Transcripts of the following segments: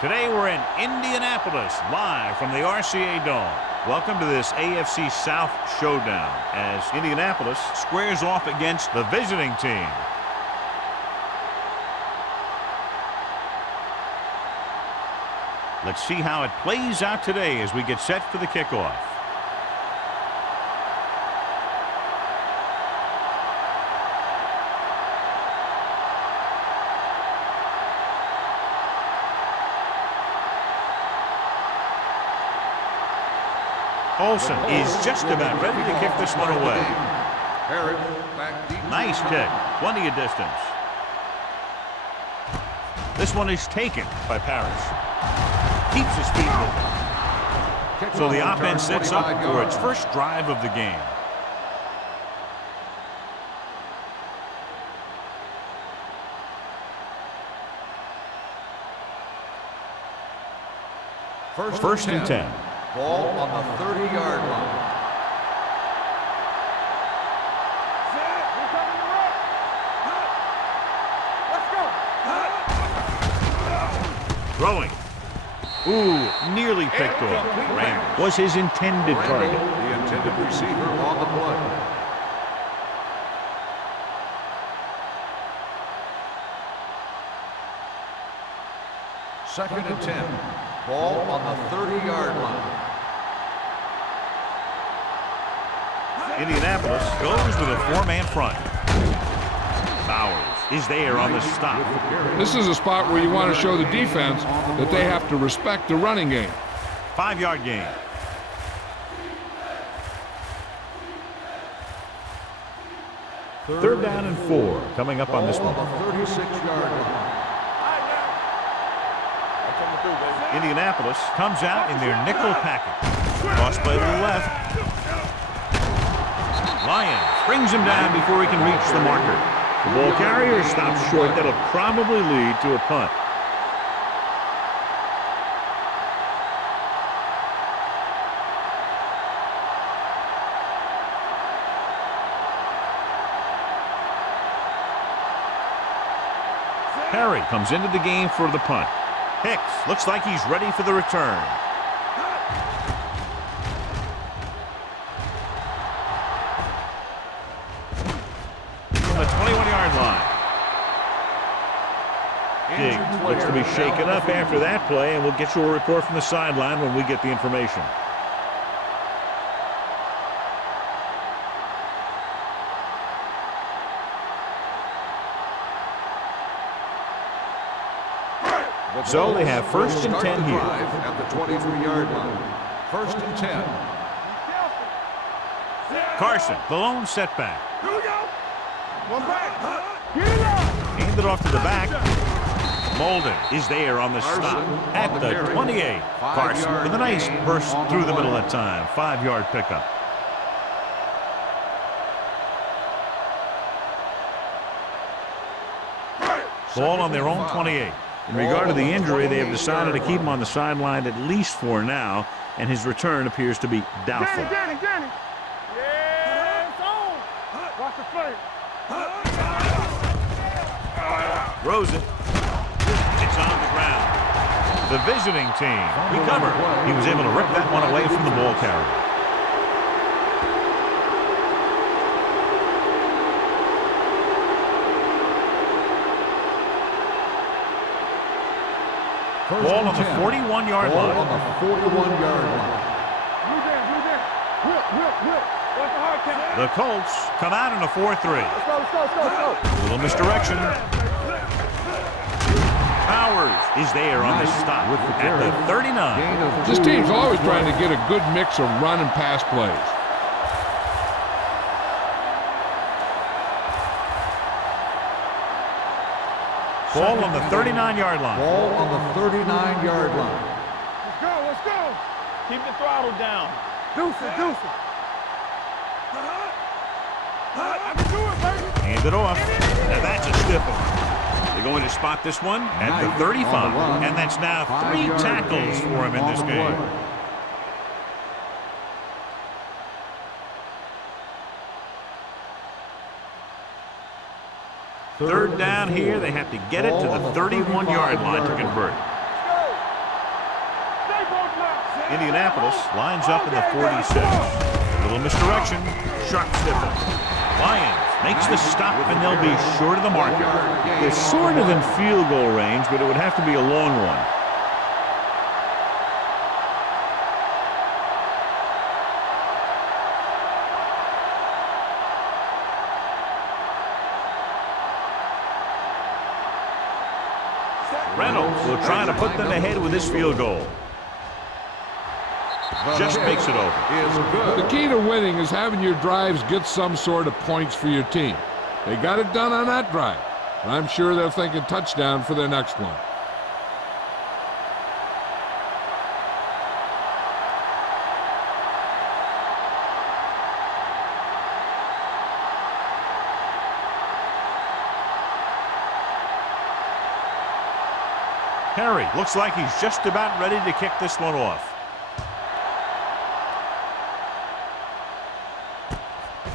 Today we're in Indianapolis, live from the RCA Dome. Welcome to this AFC South showdown as Indianapolis squares off against the visiting team. Let's see how it plays out today as we get set for the kickoff. Olsen is just about ready to kick this one away. Nice kick, plenty of distance. This one is taken by Parrish. Keeps his feet moving. So the offense sets up for its first drive of the game. First and 10. Ball on the 30-yard line. Throwing. Ooh, nearly picked off. Randall was his intended target. The intended receiver on the play. Second and 10. Ball on the 30-yard line. Indianapolis goes with a four-man front. Bowers is there on the stop. This is a spot where you want to show the defense that they have to respect the running game. 5-yard gain. Third down and 4 coming up on this one. On the 36-yard line. Indianapolis comes out in their nickel package. Cross play to the left. Lyons brings him down before he can reach the marker. The ball carrier stops short. That'll probably lead to a punt. Perry comes into the game for the punt. Hicks looks like he's ready for the return. From the 21-yard line. Diggs looks to be shaken up after that play, and we'll get you a report from the sideline when we get the information. So they have first and 10 here. At the 23-yard line. First and 10. Carson, the lone setback. Here we go. One back. Get it up. Hand it off to the back. Molden is there on the stop at the 28. Carson with a nice burst through the middle that time. 5-yard pickup. Ball on their own 28. In regard to the injury, they have decided to keep him on the sideline at least for now, and his return appears to be doubtful. Danny. Yeah, it's on. Watch the play. Throws it. It's on the ground. The visiting team recovered. He was able to rip that one away from the ball carrier. Ball on the 41-yard line. On the 41-yard line. Move there. Whip. Watch the hard count. The Colts come out in a 4-3. Let's go. A little misdirection. Powers is there on the stop at the 39. This team's always trying to get a good mix of run and pass plays. Ball on the 39-yard line. Ball on the 39-yard line. Let's go. Keep the throttle down. Deuce it. I can do it, baby. Hand it off. Now that's a stiff one. They're going to spot this one at the 35. And that's now 3 tackles for him in this game. Third down here. They have to get it to the 31-yard line to convert. Indianapolis lines up in the 46. A little misdirection. Sharp stiffle. Lions makes the stop, and they'll be short of the marker. They're sort of in field goal range, but it would have to be a long one. Reynolds will try to put them ahead with this field goal. Just makes it over. The key to winning is having your drives get some sort of points for your team. They got it done on that drive. And I'm sure they're thinking touchdown for their next one. Perry looks like he's just about ready to kick this one off.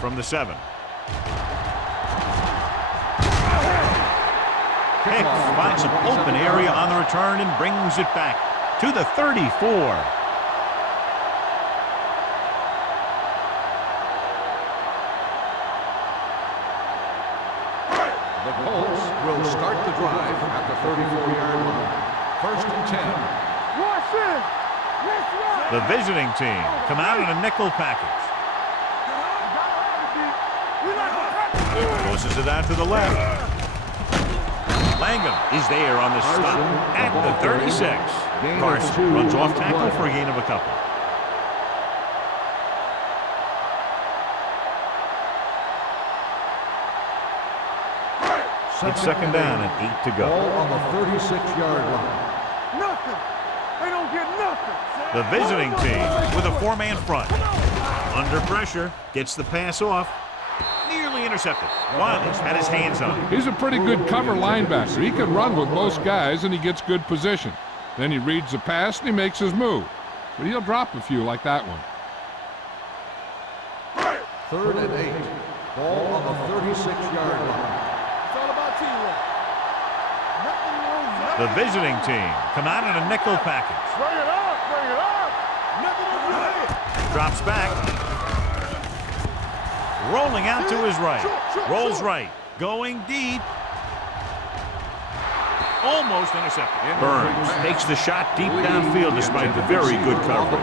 From the 7. Hicks finds some open area on the return and brings it back to the 34. The Colts will start the drive at the 34-yard line. First and 10. The visiting team come out in a nickel package. Forces it out to the left. Langham is there on the stop at the 36. Carson runs off tackle for a gain of a couple. It's second down and 8 to go. Ball on the 36-yard line. Nothing. They don't get nothing. The visiting team with a 4-man front. Under pressure, gets the pass off. Nearly intercepted. Wiley's had his hands on it. He's a pretty good cover linebacker. He can run with most guys, and he gets good position. Then he reads the pass, and he makes his move. But he'll drop a few like that one. Third and 8. Ball on the 36-yard line. It's all about teamwork. Nothing wrong. The visiting team come out in a nickel package. Bring it up. Bring it up. Nothing on your head. Drops back. Rolling out to his right. Rolls right. Going deep. Almost intercepted. Burns takes the shot deep downfield despite the very good coverage.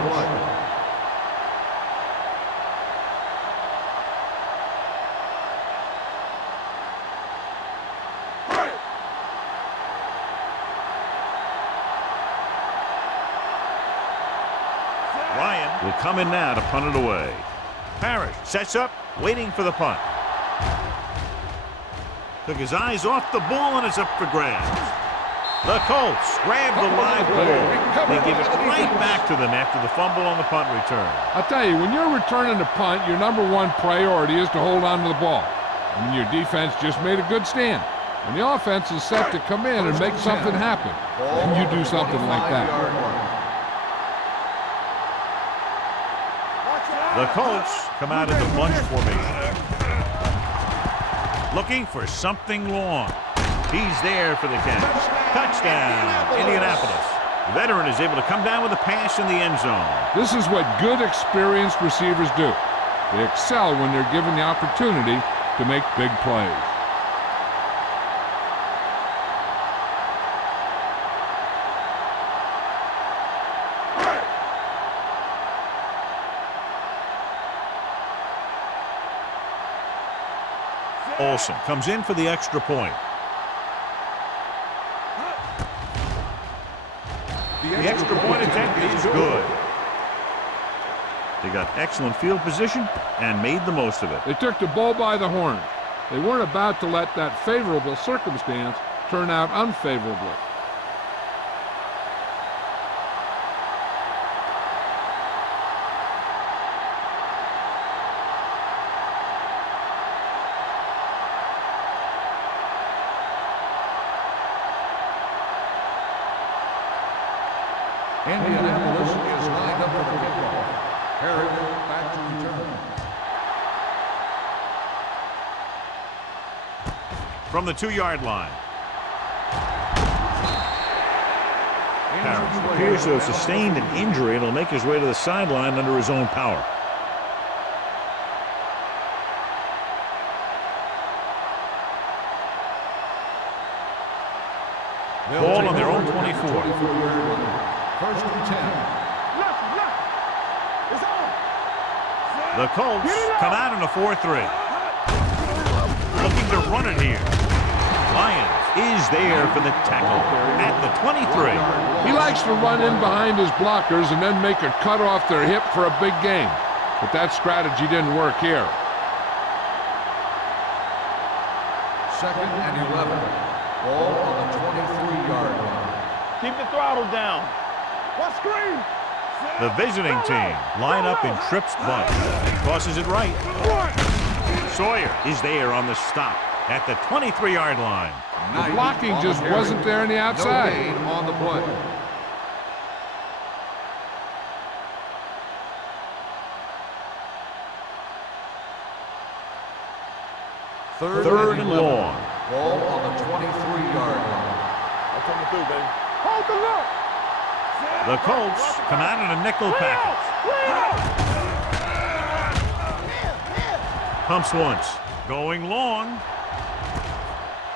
Ryan will come in now to punt it away. Parrish sets up, waiting for the punt. Took his eyes off the ball, and it's up for grabs. The Colts grab the live ball. They give it right back to them after the fumble on the punt return. I'll tell you, when you're returning a punt, your number one priority is to hold on to the ball. And your defense just made a good stand. And the offense is set to come in and make something happen. And you do something like that. The Colts come out in the bunch formation. Looking for something long. He's there for the catch. Touchdown, Indianapolis. The veteran is able to come down with a pass in the end zone. This is what good, experienced receivers do. They excel when they're given the opportunity to make big plays. Olsen comes in for the extra point. The extra point attempt is good. They got excellent field position and made the most of it. They took the bull by the horn. They weren't about to let that favorable circumstance turn out unfavorably. Indianapolis is lined up for the kickoff. Harry back to return. From the 2-yard line. Parrish appears to have sustained an injury and will make his way to the sideline under his own power. Ball on their own 24. First and 10. The Colts come out in a 4-3. Looking to run it here. Lyons is there for the tackle at the 23. He likes to run in behind his blockers and then make a cut off their hip for a big gain. But that strategy didn't work here. Second and 11. Ball on the 23-yard line. Keep the throttle down. What screen? The visiting team line up in trips bunt. Crosses it right. Sawyer is there on the stop at the 23-yard line. The blocking just wasn't there on the outside. No gain on the play. Third and long. Ball on the 23-yard line. I'm coming through, baby. Hold the look. The Colts come out in a nickel package. Pumps once. Going long.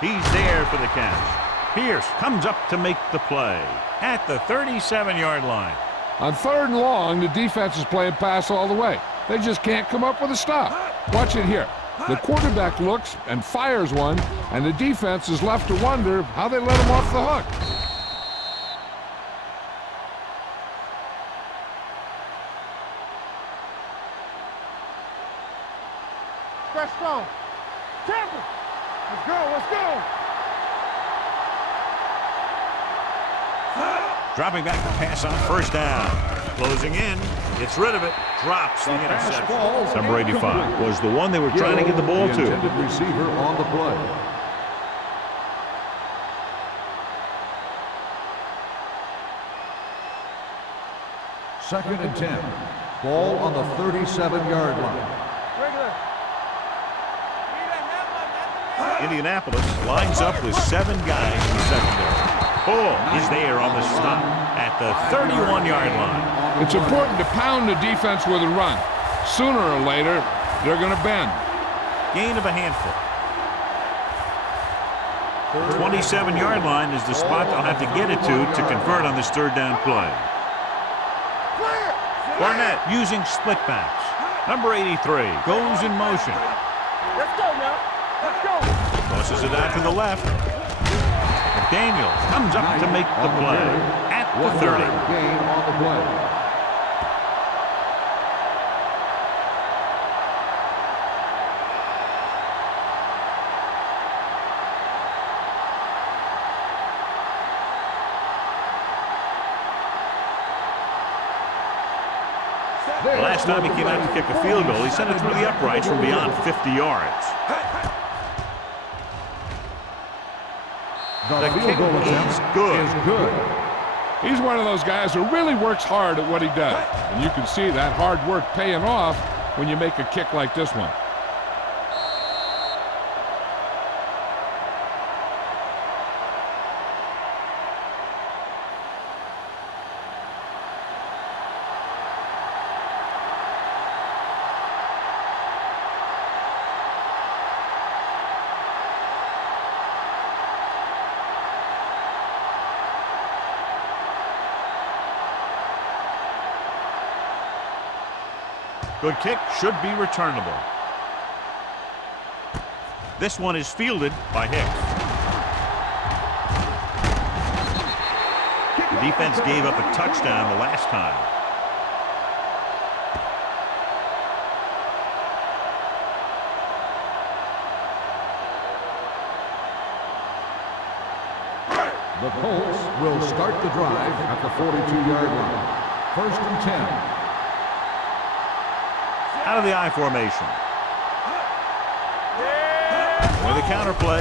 He's there for the catch. Pierce comes up to make the play at the 37-yard line. On third and long, the defense is playing pass all the way. They just can't come up with a stop. Watch it here. The quarterback looks and fires one, and the defense is left to wonder how they let him off the hook. Stretch strong. Temple. Let's go, let's go. Dropping back to pass on first down. Closing in. Gets rid of it. Drops the interception. Number 85 was the one they were trying to get the ball to. Intended receiver on the play. Second and 10. Ball on the 37-yard line. Indianapolis lines up with 7 guys in the secondary. Bull is there on the stop at the 31-yard line. It's important to pound the defense with a run. Sooner or later, they're going to bend. Gain of a handful. 27-yard line is the spot they'll have to get it to convert on this third down play. Barnett using split backs. Number 83 goes in motion. Let's go now. Let's go. Tosses it out to the left. Daniels comes up to make the play at the 30. Gain on the play. The last time he came out to kick a field goal, he sent it through the uprights from beyond 50 yards. The kick field goal attempt is good. He's one of those guys who really works hard at what he does. And you can see that hard work paying off when you make a kick like this one. Good kick, should be returnable. This one is fielded by Hicks. The defense gave up a touchdown the last time. The Colts will start the drive at the 42-yard line. First and 10. Out of the I formation. With a counter play.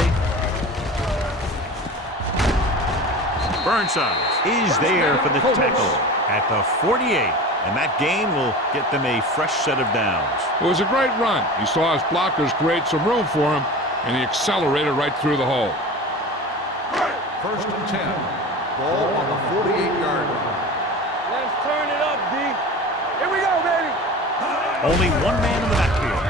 Burnside is there for the tackle at the 48. And that gain will get them a fresh set of downs. It was a great run. He saw his blockers create some room for him, and he accelerated right through the hole. First and 10. Ball on the 48-yard line. Let's turn it up, D. Here we go, baby. Only one man in the backfield.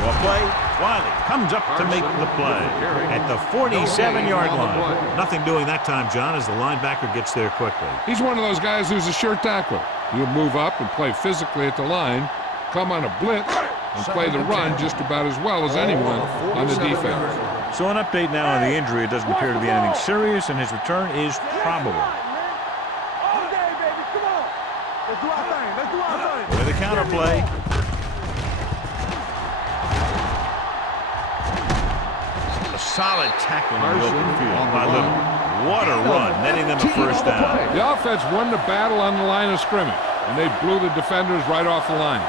Well, play. Wiley comes up to make the play at the 47-yard line. Nothing doing that time, John, as the linebacker gets there quickly. He's one of those guys who's a sure tackler. He'll move up and play physically at the line, come on a blitz, and play the run just about as well as anyone on the defense. So an update now on the injury. It doesn't appear to be anything serious, and his return is probable. Okay, baby, come on. Let's do our thing. Let's do our thing. With a counter play. A solid tackle in the open field by Little. What a run, netting them a first down. The offense won the battle on the line of scrimmage, and they blew the defenders right off the line.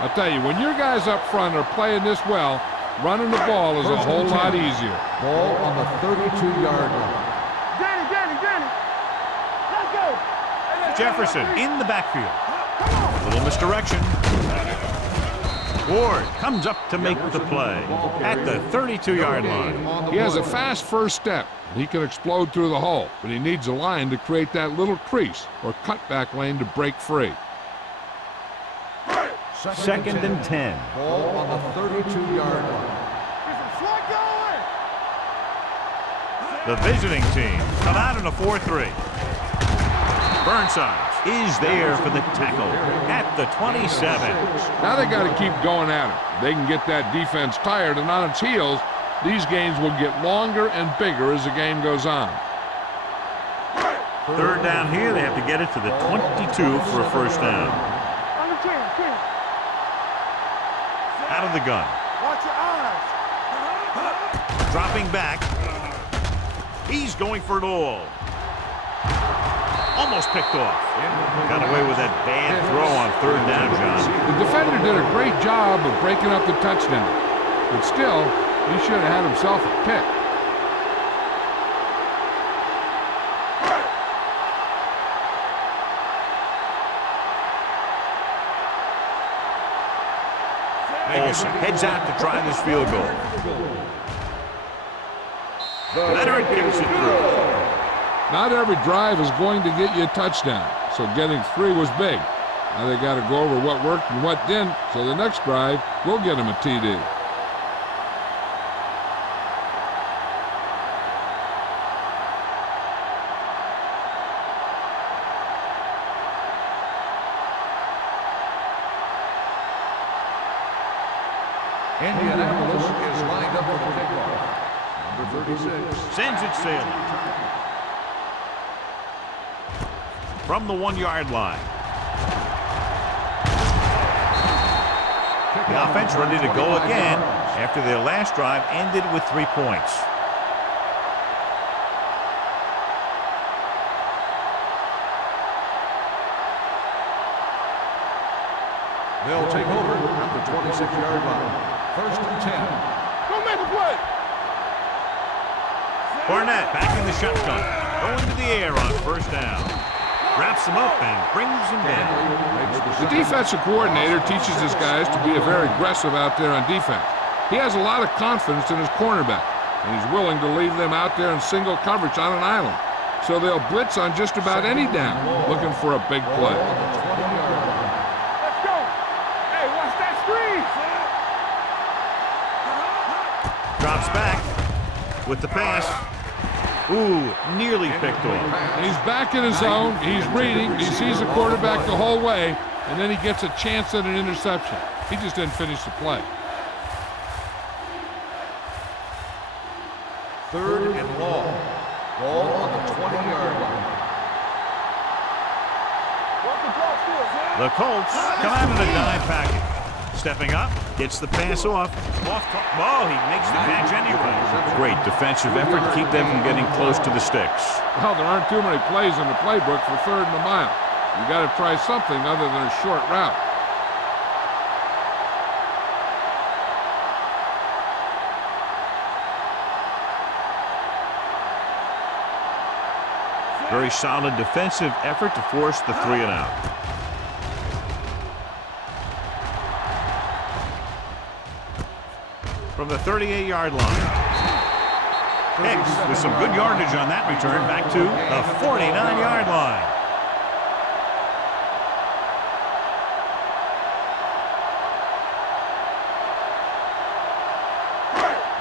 I'll tell you, when your guys up front are playing this well, running the ball is a whole lot easier. Ball on the 32-yard line. Danny. Let's go. Jefferson in the backfield. A little misdirection. Ward comes up to make the play at the 32-yard line. He has a fast first step. He can explode through the hole, but he needs a line to create that little crease or cutback lane to break free. Second and 10. Ball on the 32-yard line. The visiting team come out in a 4-3. Burnside is there for the tackle at the 27. Now they got to keep going at it. They can get that defense tired and on its heels. These games will get longer and bigger as the game goes on. Third down here. They have to get it to the 22 for a first down. Out of the gun. Watch your eyes. Dropping back. He's going for it all. Almost picked off. Got away with that bad throw on third down, John. The defender did a great job of breaking up the touchdown. But still, he should have had himself a pick. Olsen heads out to try this field goal. Leonard gives it through. Not every drive is going to get you a touchdown, so getting 3 was big. Now they got to go over what worked and what didn't, so the next drive will get him a TD. Indianapolis is lined up for the kickoff. Number 36. Sends it sailing. From the 1-yard line. The offense ready to go again after their last drive ended with 3 points. They'll take over at the 26-yard line. First and 10. Go make a play. Barnett back in the shotgun. Going to the air on first down. Wraps him up and brings him down. The defensive coordinator teaches his guys to be very aggressive out there on defense. He has a lot of confidence in his cornerback, and he's willing to leave them out there in single coverage on an island. So they'll blitz on just about any down, looking for a big play. Let's go. Hey, watch that screen. Drops back with the pass. Ooh, nearly picked off. He's back in his zone. He's reading. He sees the quarterback the whole way, and then he gets a chance at an interception. He just didn't finish the play. Third and long. Ball on the 20-yard line. The Colts come out in a dime package. Stepping up, gets the pass off. Oh, he makes the catch anyway. Great defensive effort to keep them from getting close to the sticks. Well, there aren't too many plays in the playbook for third and a mile. You got to try something other than a short route. Very solid defensive effort to force the 3 and out. From the 38-yard line. Hicks with some good yardage on that return back to the 49-yard line.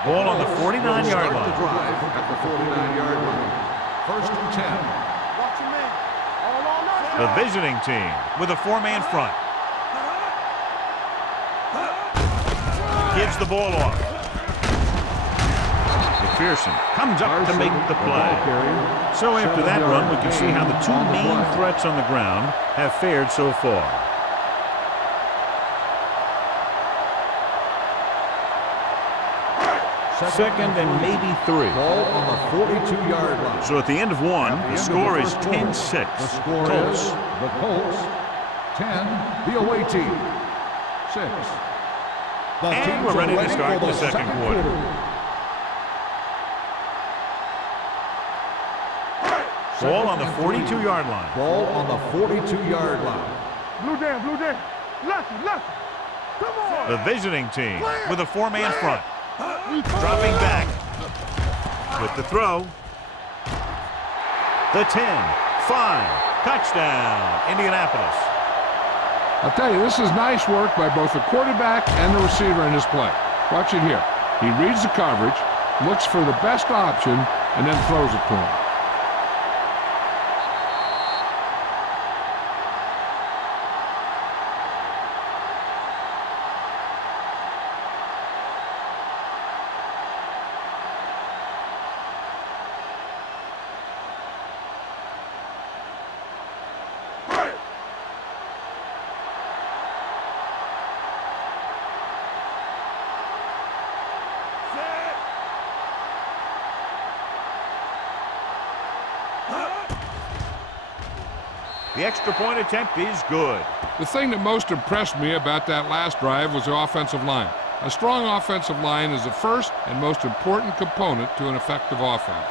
Ball on the 49-yard line. At the 49-yard line. First and 10. Watch your man. All on us. The visiting team with a four-man front. Gives the ball off. McPherson comes up to make the play. So after that run, we can see how the two main threats on the ground have fared so far. Second and maybe 3. Ball on the 42-yard line. So at the end of one, the score is 10-6. The score Colts. is the Colts 10, the away team 6. The And teams we're ready are to start for the second quarter. Ball on the 42-yard line. Ball on the 42-yard line. Blue down, blue down. Lucky, lucky. Come on. The visiting team with a four-man front. Dropping back with the throw. The 10, 5, touchdown, Indianapolis. I'll tell you, this is nice work by both the quarterback and the receiver in his play. Watch it here. He reads the coverage, looks for the best option, and then throws it to him. The extra point attempt is good. The thing that most impressed me about that last drive was the offensive line. A strong offensive line is the first and most important component to an effective offense.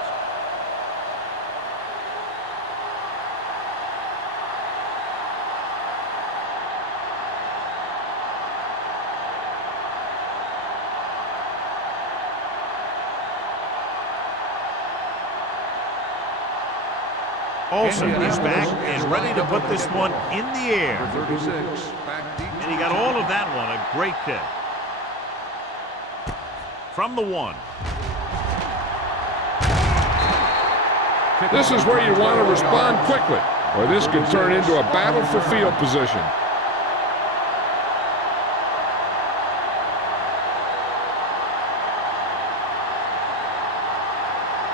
Olsen is back and ready to put this one in the air. 36, back deep. And he got all of that one. A great kick. From the 1. This is where you want to respond quickly, or this could turn into a battle for field position.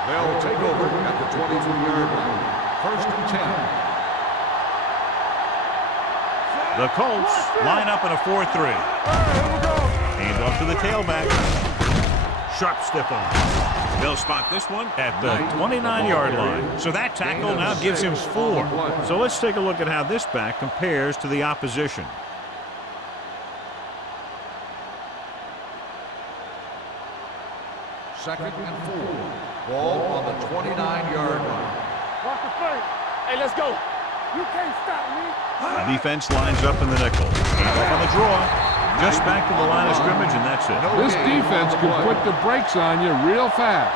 They'll take over at the 22-yard line. First and 10. The Colts line up in a 4-3. Hand off to the tailback. Sharp stiff arm. They'll spot this one at the 29-yard line. So that tackle now gives him 4. So let's take a look at how this back compares to the opposition. Second and 4. Ball on the 29-yard line. Watch the play. Hey, let's go. You can't stop me. The defense lines up in the nickel. Off on the draw. Just back to the line of scrimmage, and that's it. This defense can put the brakes on you real fast.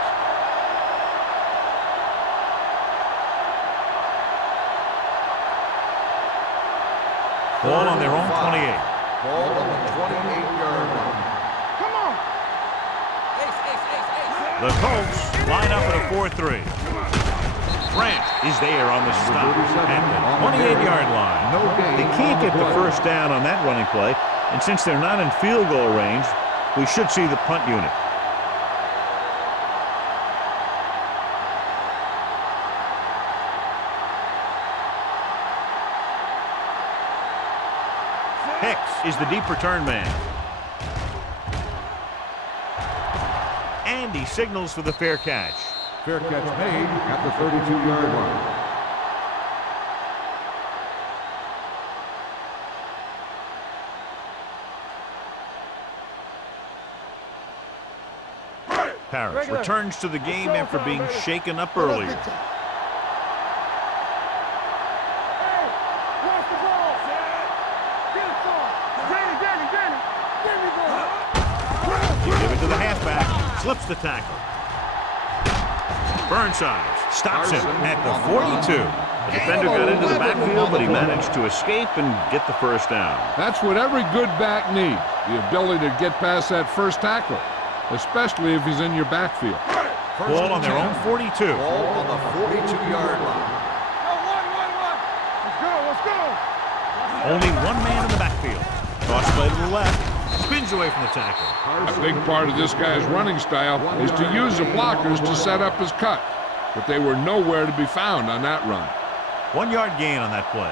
Ball on their own 28. Ball on the 28-yard line. Come on. The Colts line up in a 4-3. Grant is there on the stop at the 28-yard line. They can't get the first down on that running play, and since they're not in field goal range, we should see the punt unit. Hicks is the deep return man. And he signals for the fair catch. Fair catch made at the 32-yard line. Parrish returns to the game after being shaken up earlier. Hey, watch the ball. Get it for him. Get me ball. You give it to the halfback. Slips the tackle. Burnside stops him at the 42. The defender got into the backfield, but he managed to escape and get the first down. That's what every good back needs, the ability to get past that first tackle, especially if he's in your backfield. Ball on their own 42. Ball on the 42-yard line. Let's go. Only one man in the backfield. Toss play to the left. Spins away from the tackle. A big part of this guy's running style is to use the blockers to set up his cut, but they were nowhere to be found on that run. 1 yard gain on that play.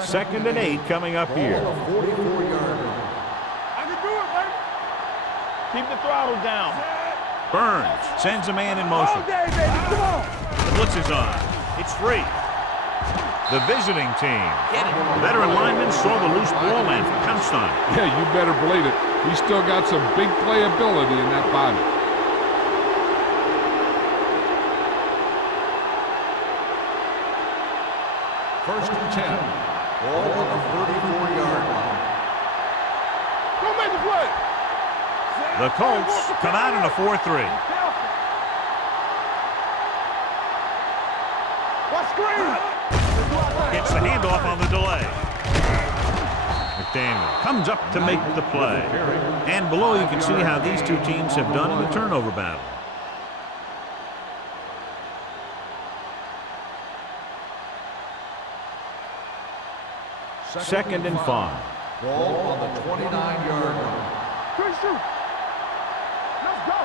2nd and 8 coming up here. Ball on the 44-yard line. I can do it, baby. Keep the throttle down. Burns sends a man in motion. All day, baby. Come on. The blitz is on. It's free. The visiting team. Get it. The veteran lineman saw the loose ball and pounced on it. Yeah, you better believe it. He's still got some big playability in that body. First and 10. Ball on the 34-yard line. Don't make the play. The Colts come out in a 4-3. What screen? Gets the handoff on the delay. McDaniel comes up to make the play. And below you can see how these two teams have done in the turnover battle. Second and 5. Ball on the 29-yard line. Quick shoot. Let's go.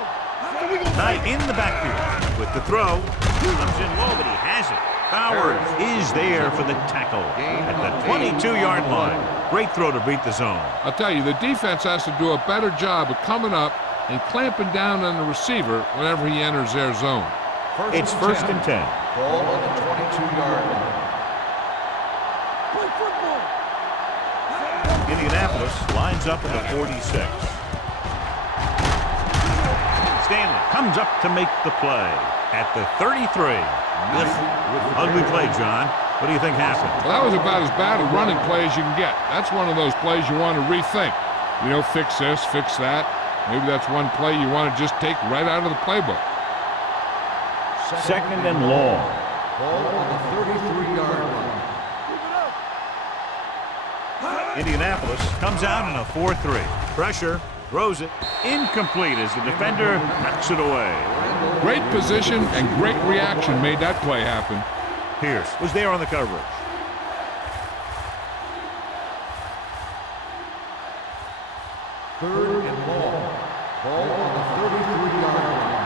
Knight in the backfield with the throw. Comes in low, but he has it. Bowers is there for the tackle at the 22-yard line. Great throw to beat the zone. I'll tell you, the defense has to do a better job of coming up and clamping down on the receiver whenever he enters their zone. It's first and 10. Ball on the 22-yard line. Play football. Indianapolis lines up at the 46. Stanley comes up to make the play at the 33. Ugly play, John. What do you think happened? Well, that was about as bad a running play as you can get. That's one of those plays you want to rethink. You know, fix this, fix that. Maybe that's one play you want to just take right out of the playbook. Second and long. Ball on the 33-yard line. Indianapolis comes out in a 4-3. Pressure, throws it, incomplete as the defender knocks it away. Great position and great reaction made that play happen. Pierce was there on the coverage. Third and long. Ball on the 33-yard line.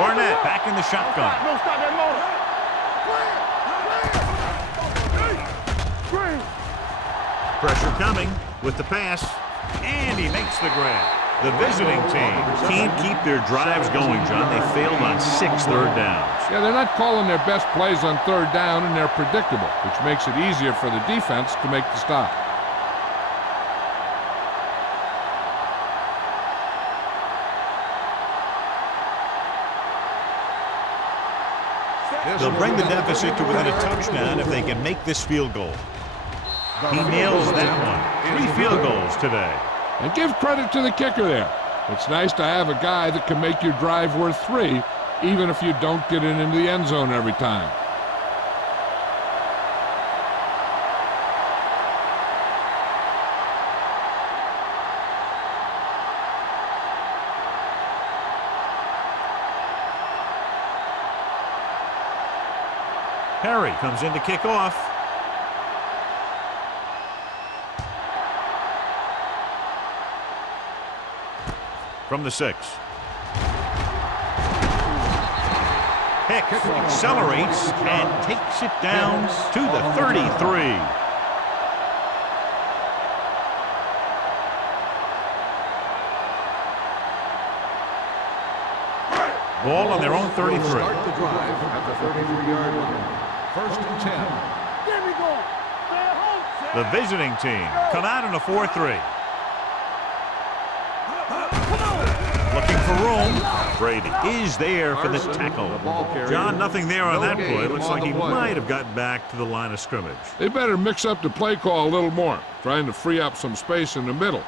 Barnett back in the shotgun. No, stop that motor. Screen. Pressure coming with the pass, and he makes the grab. The visiting team can't keep their drives going, John. They failed on 6 third downs. Yeah, they're not calling their best plays on third down, and they're predictable, which makes it easier for the defense to make the stop. They'll bring the deficit to within a touchdown if they can make this field goal. He nails that one. 3 field goals today. And give credit to the kicker there. It's nice to have a guy that can make your drive worth 3, even if you don't get it into the end zone every time. Perry comes in to kick off. From the 6. Hicks accelerates and takes it down to the 33. Ball on their own 33. Start the drive at the 33-yard line. First and 10. There we go. The visiting team come out in a 4-3. Looking for room. Brady is there for the tackle. John, nothing there on that play. Looks like he might have gotten back to the line of scrimmage. They better mix up the play call a little more, trying to free up some space in the middle.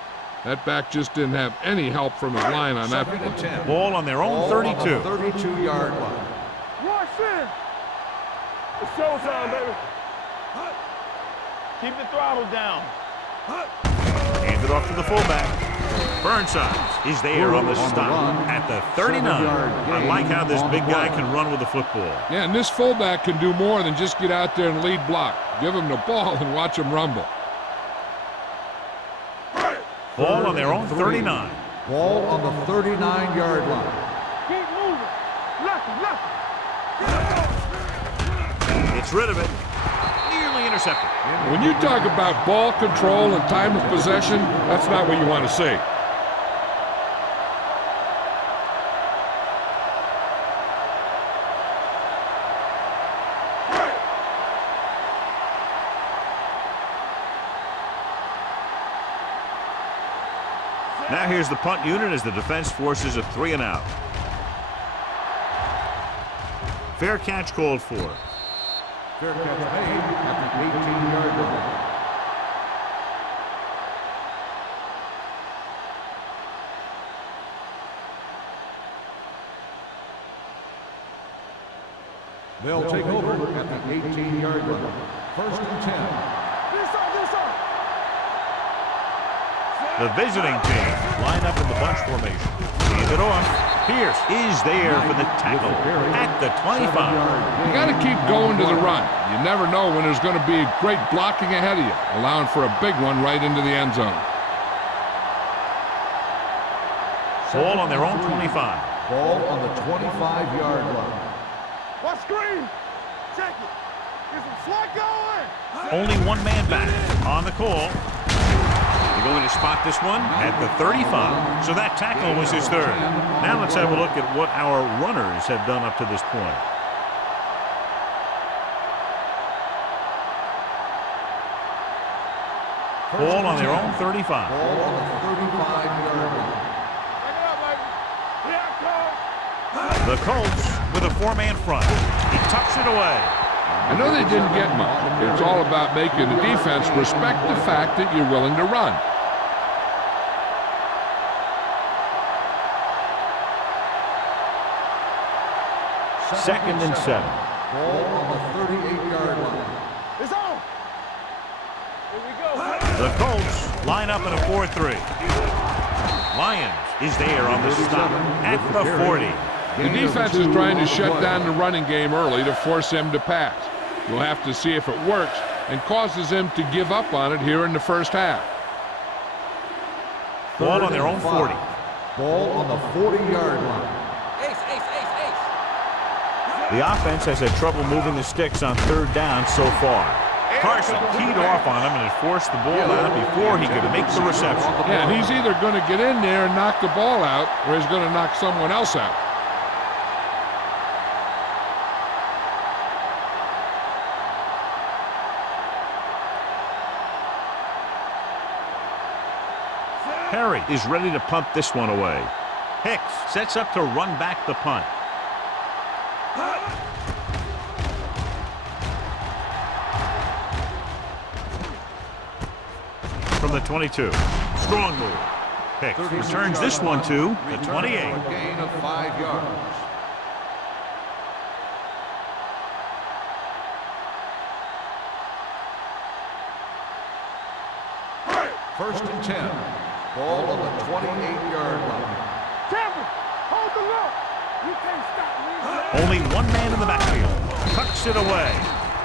That back just didn't have any help from his line on that play. Ball on their own 32. 32-yard line. Rush in. It's showtime, baby. Keep the throttle down. Hand it off to the fullback. Burnside is there on the stop at the 39. I like how this big guy can run with the football. Yeah, and this fullback can do more than just get out there and lead block. Give him the ball and watch him rumble. Ball on their own 39. Ball on the 39-yard line. Keep moving. Left. It's rid of it. Nearly intercepted. When you talk about ball control and time of possession, that's not what you want to see. Now here's the punt unit as the defense forces a 3 and out. Fair catch called for. Fair catch made at the 18-yard line. They'll take over at the 18-yard line. First and 10. The visiting team line up in the bunch formation. Hand it off. Pierce is there for the tackle at the 25. You got to keep going to the run. You never know when there's going to be great blocking ahead of you, allowing for a big one right into the end zone. Ball on their own 25. Ball on the 25-yard line. What screen? Check it. Get some slot going. Only one man back on the call. They're going to spot this one at the 35. So that tackle was his third. Now let's have a look at what our runners have done up to this point. Ball on their own 35. Ball on the 35-yard line. Back it up, baby. Here I come. The Colts with a 4-man front. He tucks it away. I know they didn't get much. It's all about making the defense respect the fact that you're willing to run. Second and 7. Ball on the 38-yard line. It's on. Here we go. The Colts line up in a 4-3. Lions is there on the stop at the 40. The defense is trying to shut down the running game early to force him to pass. We'll have to see if it works and causes him to give up on it here in the first half. Ball on their own 40. Ball on the 40-yard line. The offense has had trouble moving the sticks on third down so far. Carson teed off on him and had forced the ball out before he could make the reception. Yeah, and he's either going to get in there and knock the ball out, or he's going to knock someone else out. Perry is ready to punt this one away. Hicks sets up to run back the punt. From the 22. Strong move. Hicks returns this one to the 28. Gain of 5 yards. First and 10. Ball on the 28-yard line. Campbell, hold the look. You can't stop me. Only one man in the backfield. Tucks it away.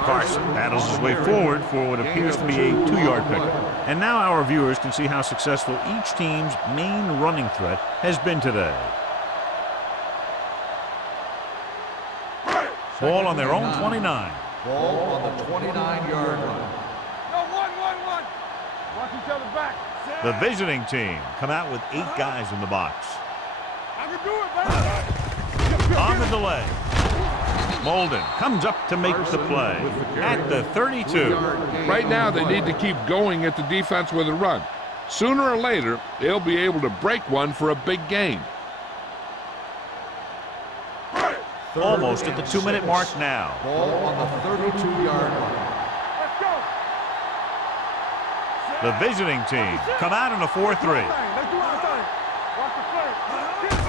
Carson battles his way forward for what appears to be a 2-yard pickup. And now our viewers can see how successful each team's main running threat has been today. Ball on their own 29. Ball on the 29-yard line. No, one. Watch each other back. The visiting team come out with 8 guys in the box. I can do it, baby. On the delay. Molden comes up to make the play at the 32. Right now, they need to keep going at the defense with a run. Sooner or later, they'll be able to break one for a big gain. Almost at the 2-minute mark now. Ball on the 32-yard line. Let's go. The visiting team come out in a 4-3.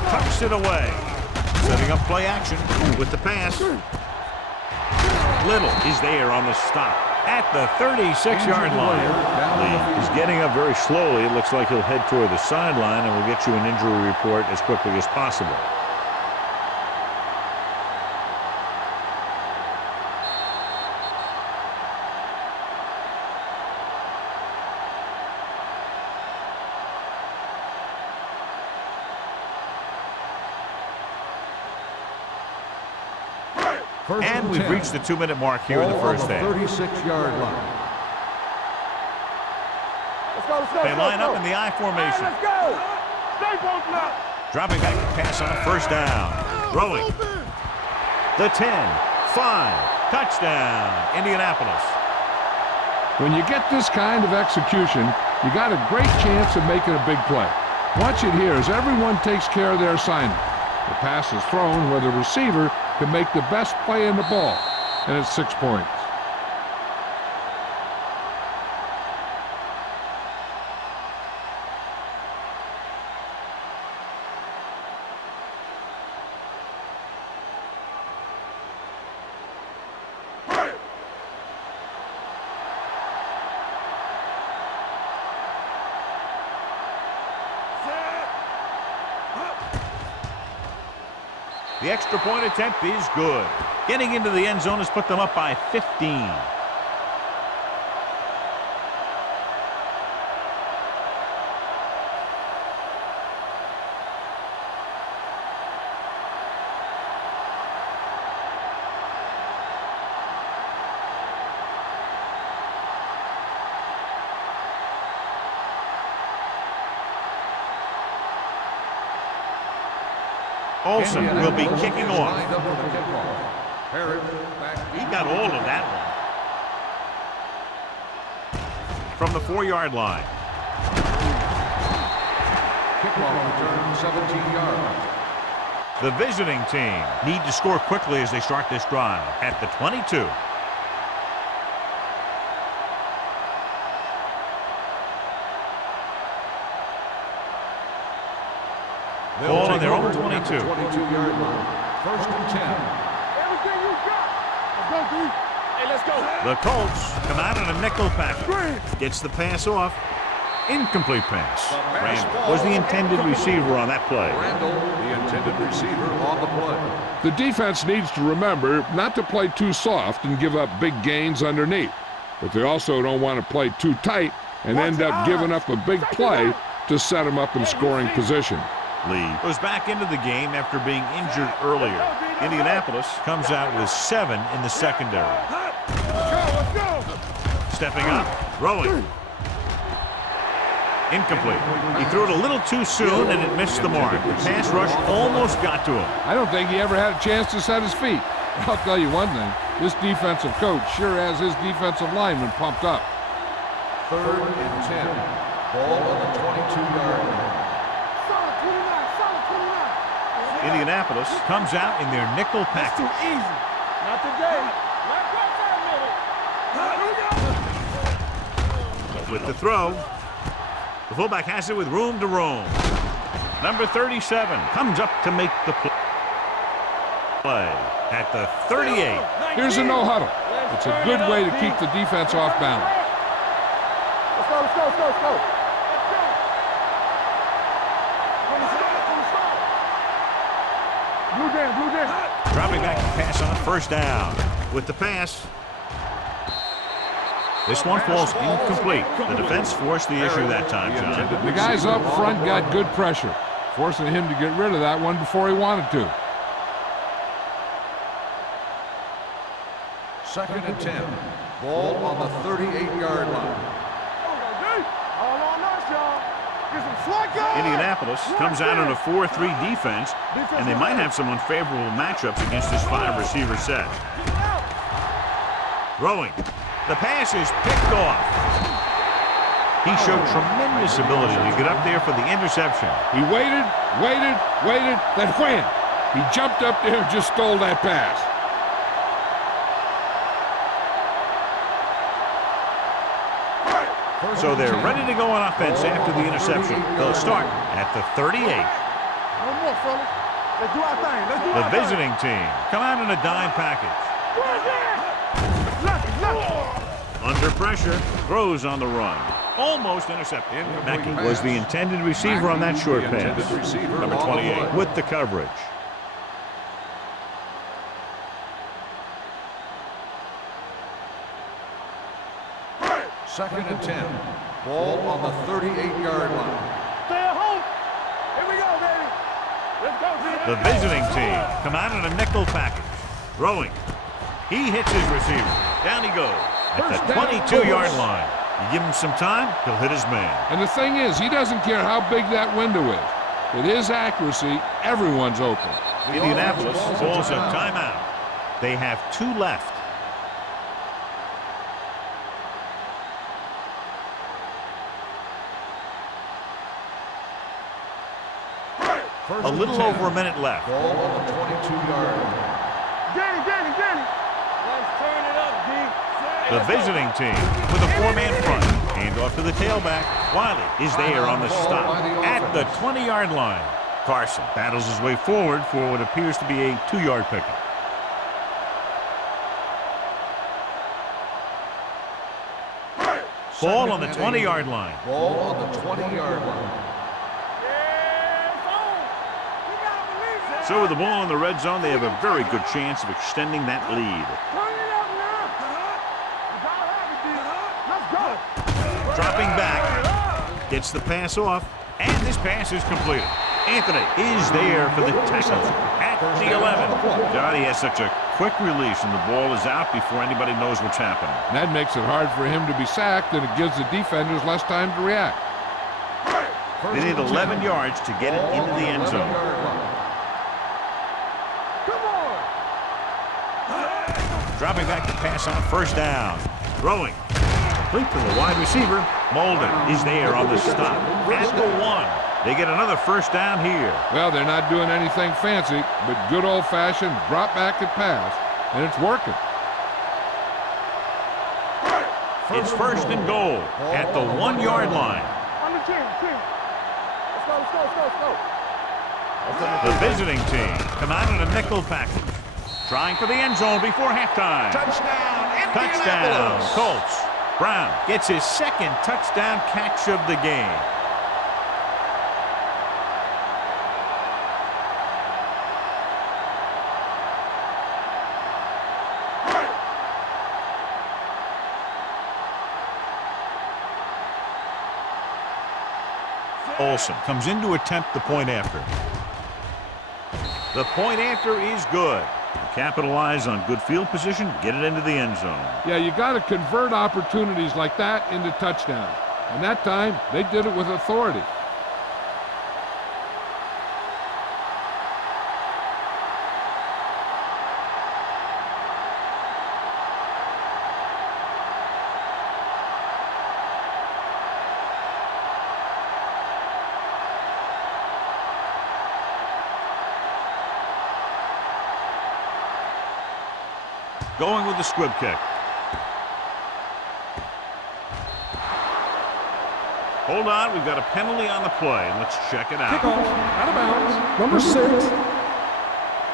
Tucks it away. Setting up play action with the pass. Little is there on the stop at the 36-yard line. Lee is getting up very slowly. It looks like he'll head toward the sideline, and we'll get you an injury report as quickly as possible. And we've reached the 2-minute mark here in the first half. 36-yard line. They line up in the I formation. Let's go. Stay posted up. Dropping back to pass on a first down. Throwing. The 10, 5, touchdown, Indianapolis. When you get this kind of execution, you got a great chance of making a big play. Watch it here as everyone takes care of their assignment. The pass is thrown where the receiver can make the best play in the ball, and it's 6 points. The extra point attempt is good. Getting into the end zone has put them up by 15. Olsen will be kicking off. He got all of that one. From the 4-yard line. Kickoff return 17 yards. The visiting team need to score quickly as they start this drive at the 22. Ball on their own 22. 22-yard line. First and 10. Everything you got. Let's go, D. Hey, let's go. The Colts come out in a nickel package. Gets the pass off. Incomplete pass. Randall was the intended receiver on that play. Randall, the intended receiver on the play. The defense needs to remember not to play too soft and give up big gains underneath. But they also don't want to play too tight and end up giving up a big play to set them up in scoring position. Lee goes back into the game after being injured earlier. Indianapolis comes out with 7 in the secondary. Let's go. Stepping up, throwing. Incomplete. He threw it a little too soon and it missed the mark. The pass rush almost got to him. I don't think he ever had a chance to set his feet. I'll tell you one thing, this defensive coach sure has his defensive lineman pumped up. Third and 10. Ball on the 22-yard line. Indianapolis comes out in their nickel package. Too easy. Not today. With the throw, the fullback has it with room to roam. Number 37 comes up to make the play at the 38. Here's a no huddle. It's a good way to keep the defense off balance. Let's go, let's go, let's go, let's go. Blue down. Dropping back to pass on a first down. With the pass. This one falls incomplete. The defense forced the issue that time, John. The guys up front got good pressure, forcing him to get rid of that one before he wanted to. Second and 10. Ball on the 38-yard line. All on us, y'all. Get some slug guys. Indianapolis comes out in a 4-3 defense, and they might have some unfavorable matchups against this 5-receiver set. Throwing. The pass is picked off. He showed tremendous ability to get up there for the interception. He waited, then wham! He jumped up there and just stole that pass. So they're ready to go on offense after the interception. They'll start at the 38. No more, fellas. Let's do our thing. Let's do The our thing. visiting team come out in a dime package. Under pressure, throws on the run. Almost intercepted. Mackey was the intended receiver on that short pass. Number 28 with the coverage. Second and 10. Ball on the 38-yard line. Stay at home. Here we go, baby. Let's go, Jimmy. The visiting team come out in a nickel package. Throwing. He hits his receiver. Down he goes at the 22-yard line. You give him some time, he'll hit his man. And the thing is, he doesn't care how big that window is. With his accuracy, everyone's open. Indianapolis calls a timeout. They have 2 left. A little over a minute left. Ball on the 22-yard line. Danny. Let's turn it up, D. The visiting team with a 4-man front. Hand off to the tailback. Wiley is there on the stop at the 20-yard line. Carson battles his way forward for what appears to be a 2-yard pickup. Ball on the 20-yard line. Ball on the 20-yard line. So with the ball in the red zone, they have a very good chance of extending that lead. Turn it up now. Let's go. Dropping back, gets the pass off, and this pass is completed. Anthony is there for the tackle at the 11. Johnny has such a quick release, and the ball is out before anybody knows what's happening. That makes it hard for him to be sacked, and it gives the defenders less time to react. They need 11 yards to get it into the end zone. Dropping back to pass on first down. Throwing. Complete to the wide receiver. Molden is there on the stop. At the 1. They get another first down here. Well, they're not doing anything fancy, but good old-fashioned drop back and pass, and it's working. It's first and goal at the 1-yard line. On the 10. Let's go. The visiting team come out in a nickel package. Trying for the end zone before halftime. Touchdown, Colts. Brown gets his second touchdown catch of the game. Olsen comes in to attempt the point after. The point after is good. Capitalize on good field position, get it into the end zone. Yeah, you got to convert opportunities like that into touchdowns. And that time, they did it with authority. Going with the squib kick. Hold on, we've got a penalty on the play. Let's check it out. Out of bounds. Number 6.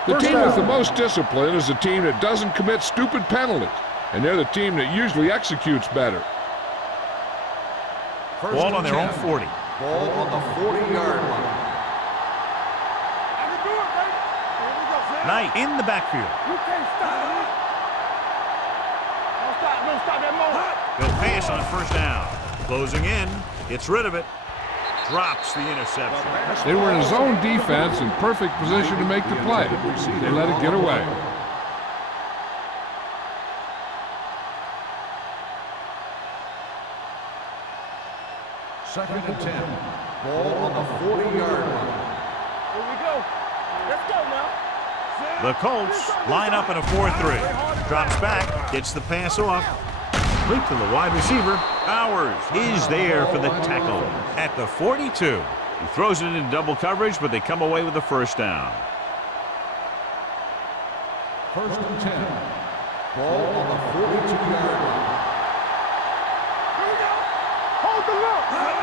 The team with the most discipline is the team that doesn't commit stupid penalties. And they're the team that usually executes better. Ball on their own 40. Ball on the 40-yard line. Knight in the backfield. You can't stop it. Don't stop that moment. He'll pass on first down. Closing in, gets rid of it, drops the interception. They were in a zone defense in perfect position to make the play. They let it get away. Second and 10. Ball on the 40-yard line. Here we go. Let's go now. The Colts line up in a 4-3. Drops back, gets the pass off. Complete to the wide receiver. Bowers is there for the tackle at the 42. He throws it in double coverage, but they come away with the first down. First and 10. Ball on the 42-yard line.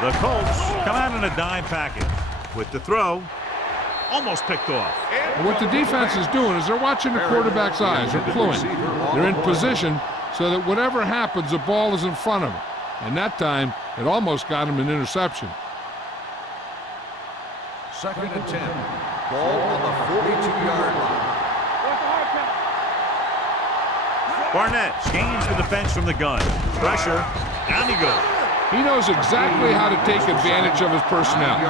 The Colts come out in a dime package with the throw. Almost picked off. And what the defense is doing is they're watching the quarterback's eyes. They're cluing. They're in position so that whatever happens, the ball is in front of them. And that time, it almost got him an interception. 2nd and 10. Ball on the 42-yard line. Barnett gains the defense from the gun. Pressure. Down he goes. He knows exactly how to take advantage of his personnel. He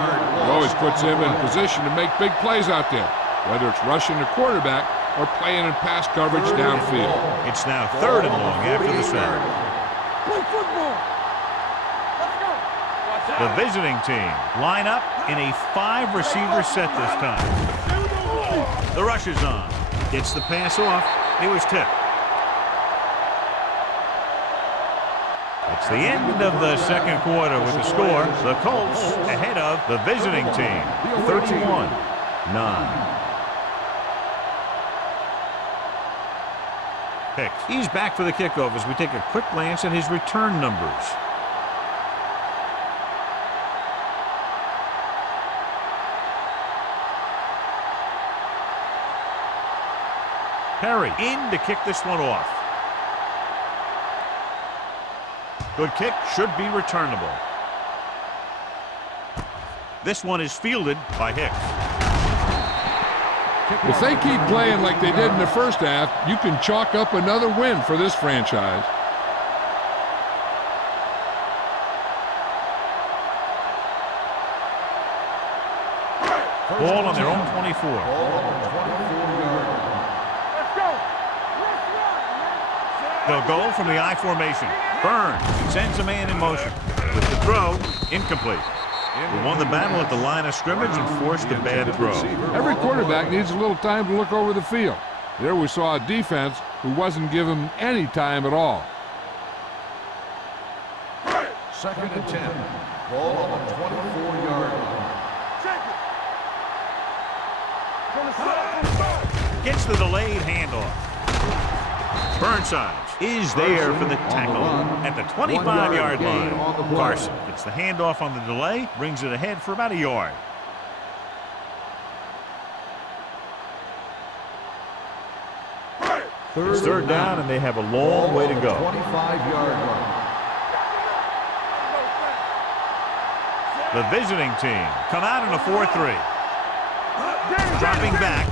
always puts him in position to make big plays out there, whether it's rushing the quarterback or playing in pass coverage downfield. It's now 3rd and long after the snap. Play football. Let's go. The visiting team line up in a 5-receiver set this time. The rush is on. Gets the pass off. He was tipped. It's the end of the 2nd quarter with the score. The Colts ahead of the visiting team, 31-9. Hicks. He's back for the kickoff as we take a quick glance at his return numbers. Perry in to kick this one off. Good kick, should be returnable. This one is fielded by Hicks. If they keep playing like they did in the first half, you can chalk up another win for this franchise. Ball on their own 24. They'll go from the I formation. Burns sends a man in motion. With the throw, incomplete. He won the battle at the line of scrimmage and forced a bad throw. Every quarterback needs a little time to look over the field. There we saw a defense who wasn't given any time at all. 2nd and 10. Ball on the 24-yard line. Gets the delayed handoff. Burnside is there for the tackle at the 25-yard line. Carson gets the handoff on the delay, brings it ahead for about a yard. It's 3rd down, and they have a long way to go. 25-yard line. The visiting team come out in a 4-3. Dropping back.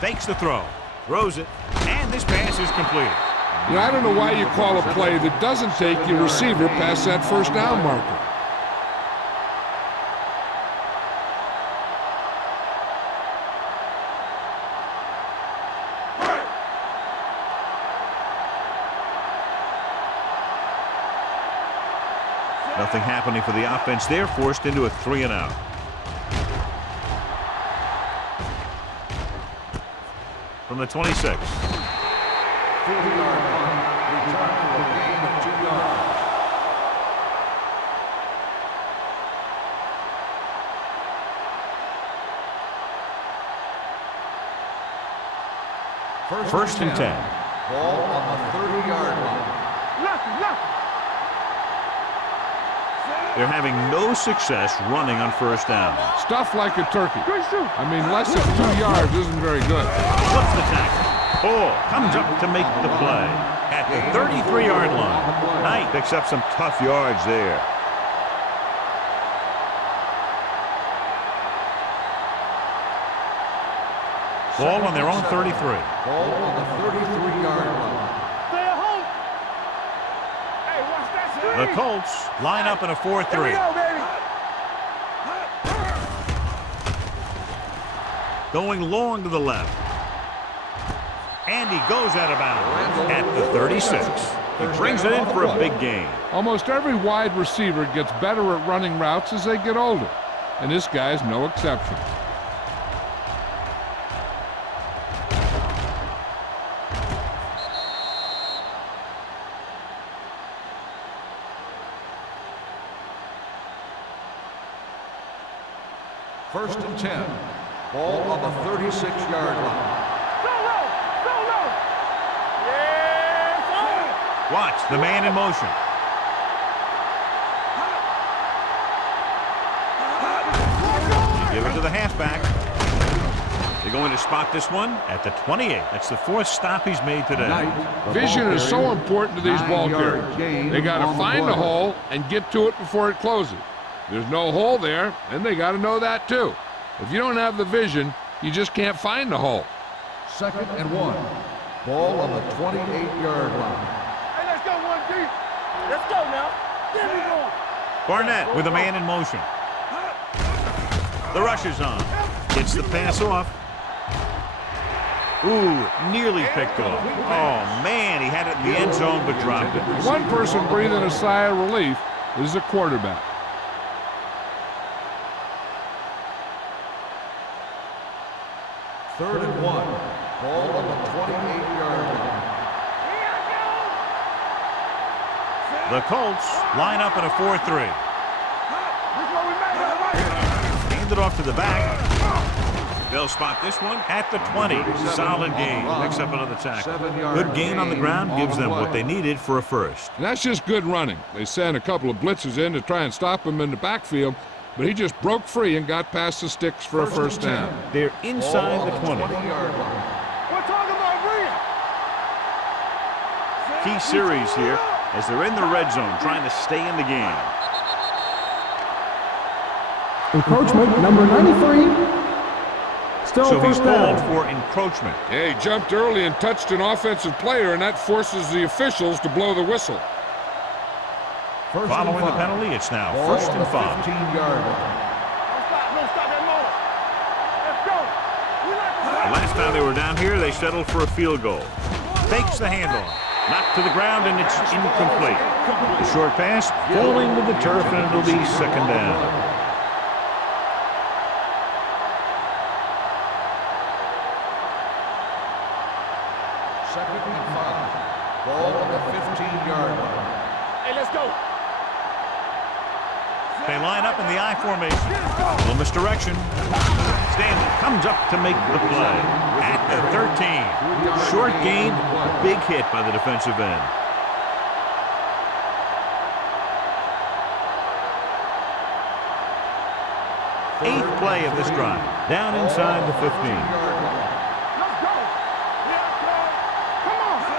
Fakes the throw. Throws it. And this pass is completed. You know, I don't know why you call a play that doesn't take your receiver past that 1st down marker. Nothing happening for the offense. They're forced into a 3-and-out. From the 26. 40-yard line. Return for a gain of 2 yards. First and 10. Ball on the 30-yard line. They're having no success running on 1st down. Stuff like a turkey. I mean, less than 2 yards isn't very good. Flips the tackle. Hall comes up to make the play at the 33-yard line. Knight picks up some tough yards there. Ball on their own 33. Ball on the 33-yard line. Stay at home. Hey, watch that. The Colts line up in a 4-3. Here we go, baby. Going long to the left. And he goes out of bounds at the 36. He brings it in for a big gain. Almost every wide receiver gets better at running routes as they get older, and this guy's no exception. First and 10. Ball on the 36-yard line. Watch the man in motion. Give it to the halfback. They're going to spot this one at the 28. That's the 4th stop he's made today. Vision is so important to these ball carriers. They got to find the hole and get to it before it closes. There's no hole there, and they got to know that too. If you don't have the vision, you just can't find the hole. 2nd and 1. Ball on the 28-yard line. Hey, let's go, 1D. Let's go now. There we go. Barnett with a man in motion. The rush is on. Gets the pass off. Ooh, nearly picked off. Oh, man, he had it in the end zone but dropped it. One person breathing a sigh of relief is the quarterback. 3rd and 1. Ball on the 28-yard line. The Colts line up in a 4-3. Hand it off to the back. They'll spot this one at the 20. Solid gain. Picks up another tackle. Good gain on the ground gives them what they needed for a first. And that's just good running. They sent a couple of blitzes in to try and stop him in the backfield, but he just broke free and got past the sticks for a first down. They're inside the 20. We're talking about brilliant. Key series here as they're in the red zone trying to stay in the game. Encroachment number 93. Still So he's first called down. for encroachment. Yeah, he jumped early and touched an offensive player, and that forces the officials to blow the whistle. Following the penalty, it's now Ball 1st on and the 5. 15-yard line. Don't stop that motor. Let's go. The last time they were down here, they settled for a field goal. Fakes the handoff. Knocked to the ground, and it's incomplete. The short pass falling to the turf, and it'll be 2nd down. Ball on the 15-yard line. Hey, let's go. They line up in the I formation. Little misdirection. Stanley comes up to make the play at the 13. Short gain, big hit by the defensive end. Eighth play of this drive. Down inside the 15.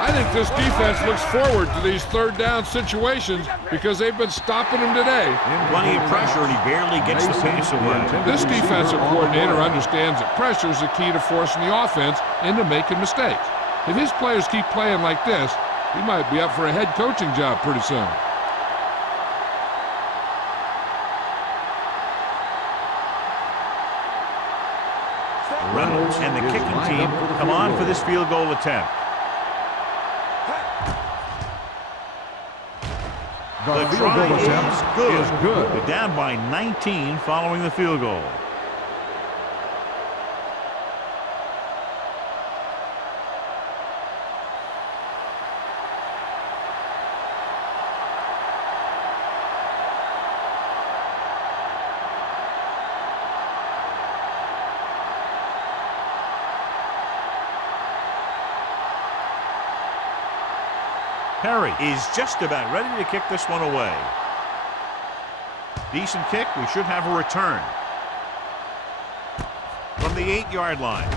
I think this defense looks forward to these 3rd down situations because they've been stopping them today. Plenty of pressure, and he barely gets the pass away. This defensive coordinator understands that pressure is the key to forcing the offense into making mistakes. If his players keep playing like this, he might be up for a head coaching job pretty soon. Reynolds and the kicking team come on for this field goal attempt. The try is good. They're down by 19 following the field goal. Perry is just about ready to kick this one away. Decent kick. We should have a return. From the 8-yard line.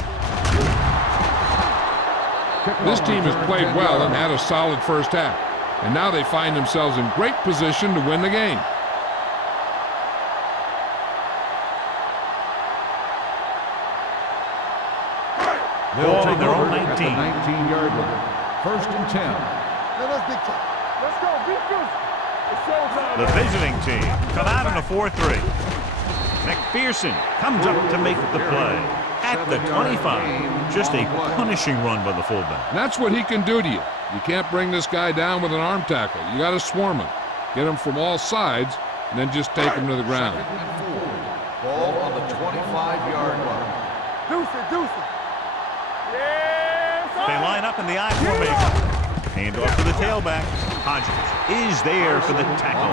This team has played well and had a solid first half. And now they find themselves in great position to win the game. They'll take their own 19-yard line. 1st and 10. Let's go. Be good. It's showtime. The visiting team come out in a 4-3. McPherson comes up to make the play at the 25. Just a punishing run by the fullback. And that's what he can do to you. You can't bring this guy down with an arm tackle. You got to swarm him. Get him from all sides, and then just take him to the ground. 2nd and 4. Ball on the 25-yard line. Deuce it. Yes, They line up in the I formation. Hand off to the tailback. Hodges is there for the tackle.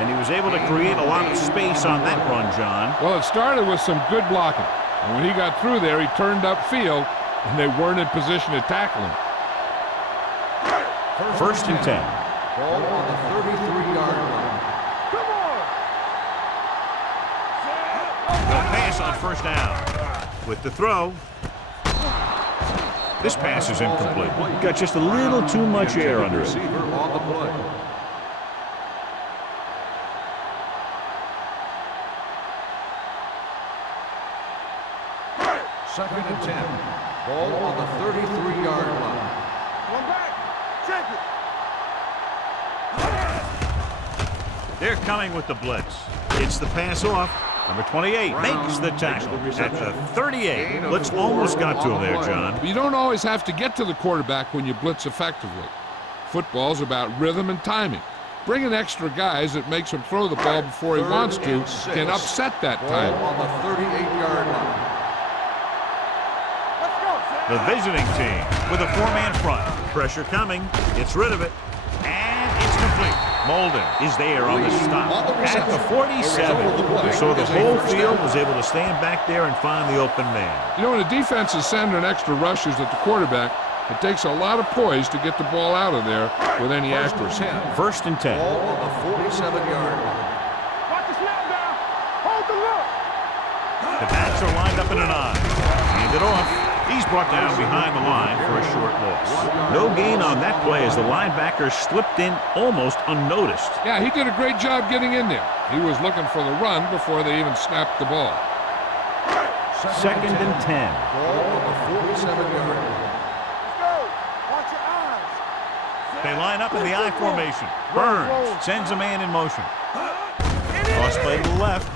And he was able to create a lot of space on that run, John. Well, it started with some good blocking. And when he got through there, he turned upfield, and they weren't in position to tackle him. 1st and 10. Ball on the 33-yard line. come on. The pass pass on first down. With the throw. This pass is incomplete. Got just a little too much air under it. Receiver on the play. Second and 10. Ball on the 33-yard line. One back. Check it. They're coming with the blitz. It's the pass off. Number 28 makes the tackle at the 38. Blitz almost got to him there, John. You don't always have to get to the quarterback when you blitz effectively. Football's about rhythm and timing. Bringing extra guys that makes him throw the ball before he wants to can upset that time. Ball on the 38-yard line. The visiting team with a four-man front. Pressure coming. Gets rid of it. And it's complete. Molden is there on the stop at the 47. So the whole field was able to stand back there and find the open man. You know, when a defense is sending extra rushers at the quarterback, it takes a lot of poise to get the ball out of there with any accuracy. First and 10. Ball on the 47-yard line. Watch the snap down. Hold the look. The backs are lined up in an eye. Hand it off. He's brought down behind the line for a short loss. No gain on that play as the linebacker slipped in almost unnoticed. Yeah, he did a great job getting in there. He was looking for the run before they even snapped the ball. Second and 10. Ball on the 47-yard line. Let's go. Watch your eyes. They line up in the I formation. Burns sends a man in motion. Cross play to the left.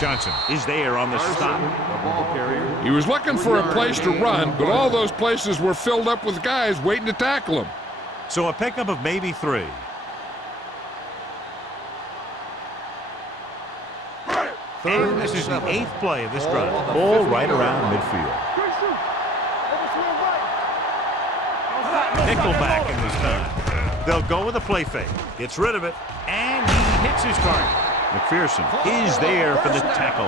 Johnson is there on the stop. The ball carrier. He was looking for a place to run, but all those places were filled up with guys waiting to tackle him. So a pickup of maybe 3. And this is the 8th play of this drive. Ball right around midfield. Quick shoot. Over swing right. Nickelback in this time. They'll go with a play fake. Gets rid of it, and he hits his target. McPherson is there for the tackle.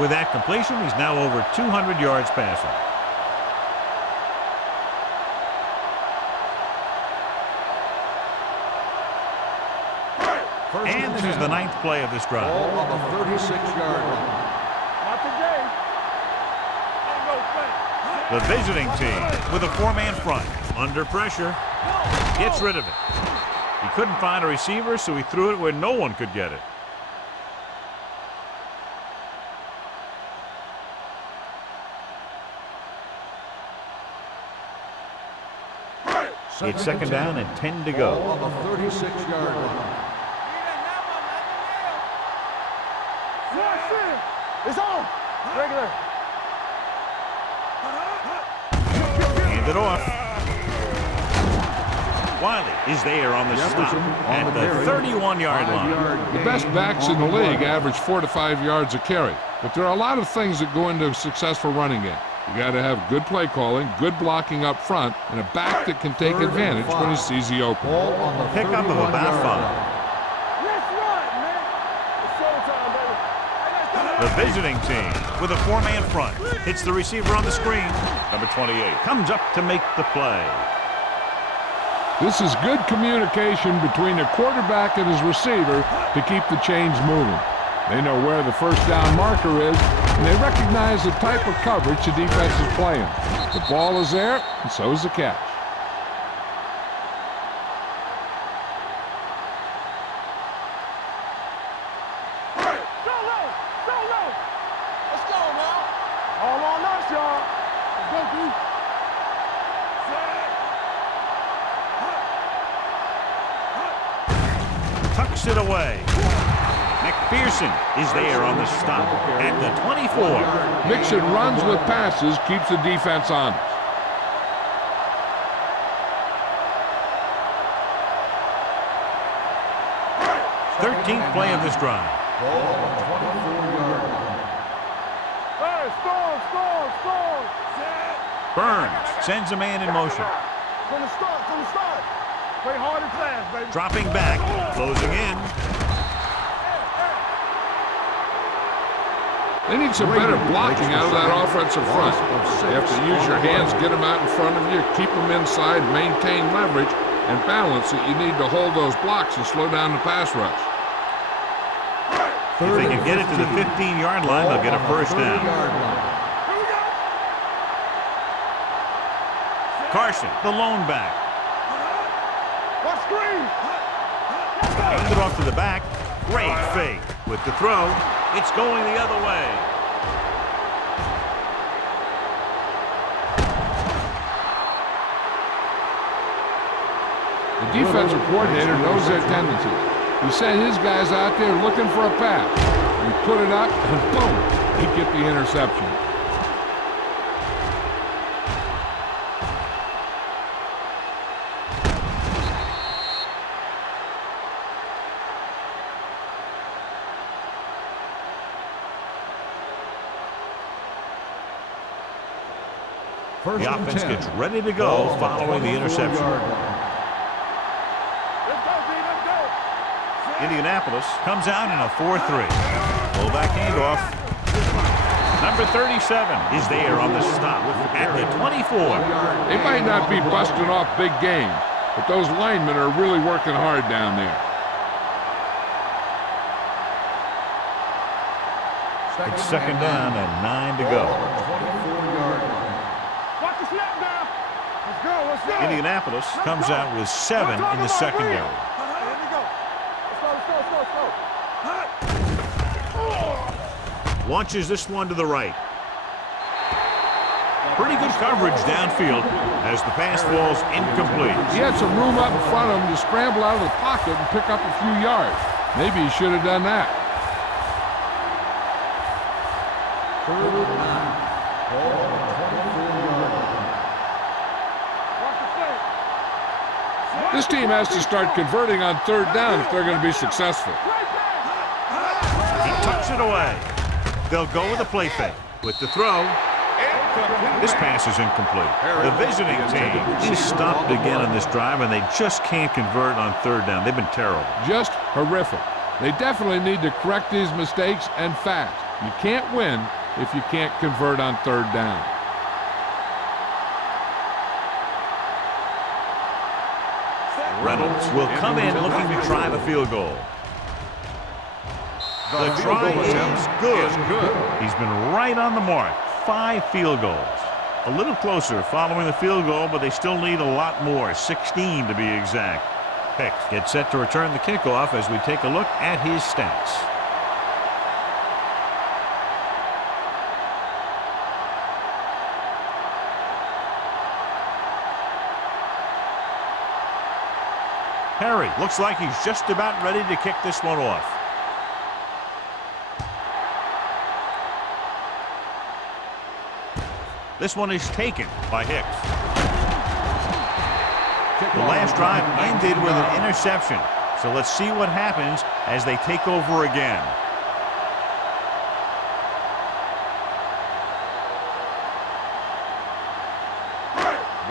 With that completion, he's now over 200 yards passing. And this is the 9th play of this drive. Ball on the 36-yard line. Not today. Ain't no thing. The visiting team with a four-man front. Under pressure. Gets rid of it. He couldn't find a receiver, so he threw it where no one could get it. It's second down and 10 to go. Ball on the 36-yard line. It's on. Regular. Hand it off. Wiley is there on the stop at the 31-yard line. The best backs in the league average 4 to 5 yards a carry, but there are a lot of things that go into a successful running game. You got to have good play calling, good blocking up front, and a back that can take advantage when he sees the open. Ball on the Pickup of about 5. Let's run, man. It's showtime, baby. The visiting team with a four-man front hits the receiver on the screen. Number 28 comes up to make the play. This is good communication between the quarterback and his receiver to keep the chains moving. They know where the first down marker is, and they recognize the type of coverage the defense is playing. The ball is there, and so is the catch. Go low. Go low. Let's go now. All on us, y'all. Let's go, dude. Tucks it away. McPherson is there on the stop at the 24. Mixon runs with passes, keeps the defense honest. Thirteenth play of this drive. Ball on the 24-yard line. Hey, score. Burns sends a man in motion. From the start. Play hard and fast, baby. Dropping back, closing in. They need some better blocking out of that offensive front. You have to use your hands, get them out in front of you, keep them inside, maintain leverage, and balance it. You need to hold those blocks and slow down the pass rush. If they can get it to the 15-yard line, they'll get a first down. Carson, the lone back. What screen? Hand it off to the back. Great fake. With the throw, it's going the other way. The defensive coordinator knows their tendencies. He sent his guys out there looking for a pass. He put it up, and boom, they get the interception. The offense gets ready to go following the interception. Indianapolis comes out in a 4-3. Fullback handoff. Number 37 is there on the stop at the 24. They might not be busting off big game, but those linemen are really working hard down there. It's second down and 9 to go. Watch the snap now. Let's go, let's go. Indianapolis comes out with 7 in the secondary. Here we go. Let's go. Launches this one to the right. Pretty good coverage downfield as the pass falls incomplete. He had some room up in front of him to scramble out of the pocket and pick up a few yards. Maybe he should have done that. This team has to start converting on third down if they're going to be successful. He tucks it away. They'll go with a play fake. With the throw, this pass is incomplete. The visiting team is stopped again on this drive, and they just can't convert on third down. They've been terrible. Just horrific. They definitely need to correct these mistakes and fast. You can't win if you can't convert on third down. Reynolds will come in looking to try the field goal. The try is good. He's been right on the mark. 5 field goals. A little closer following the field goal, but they still need a lot more. 16 to be exact. Hicks gets set to return the kickoff as we take a look at his stats. Harry looks like he's just about ready to kick this one off. This one is taken by Hicks. The last drive ended with an interception. So let's see what happens as they take over again.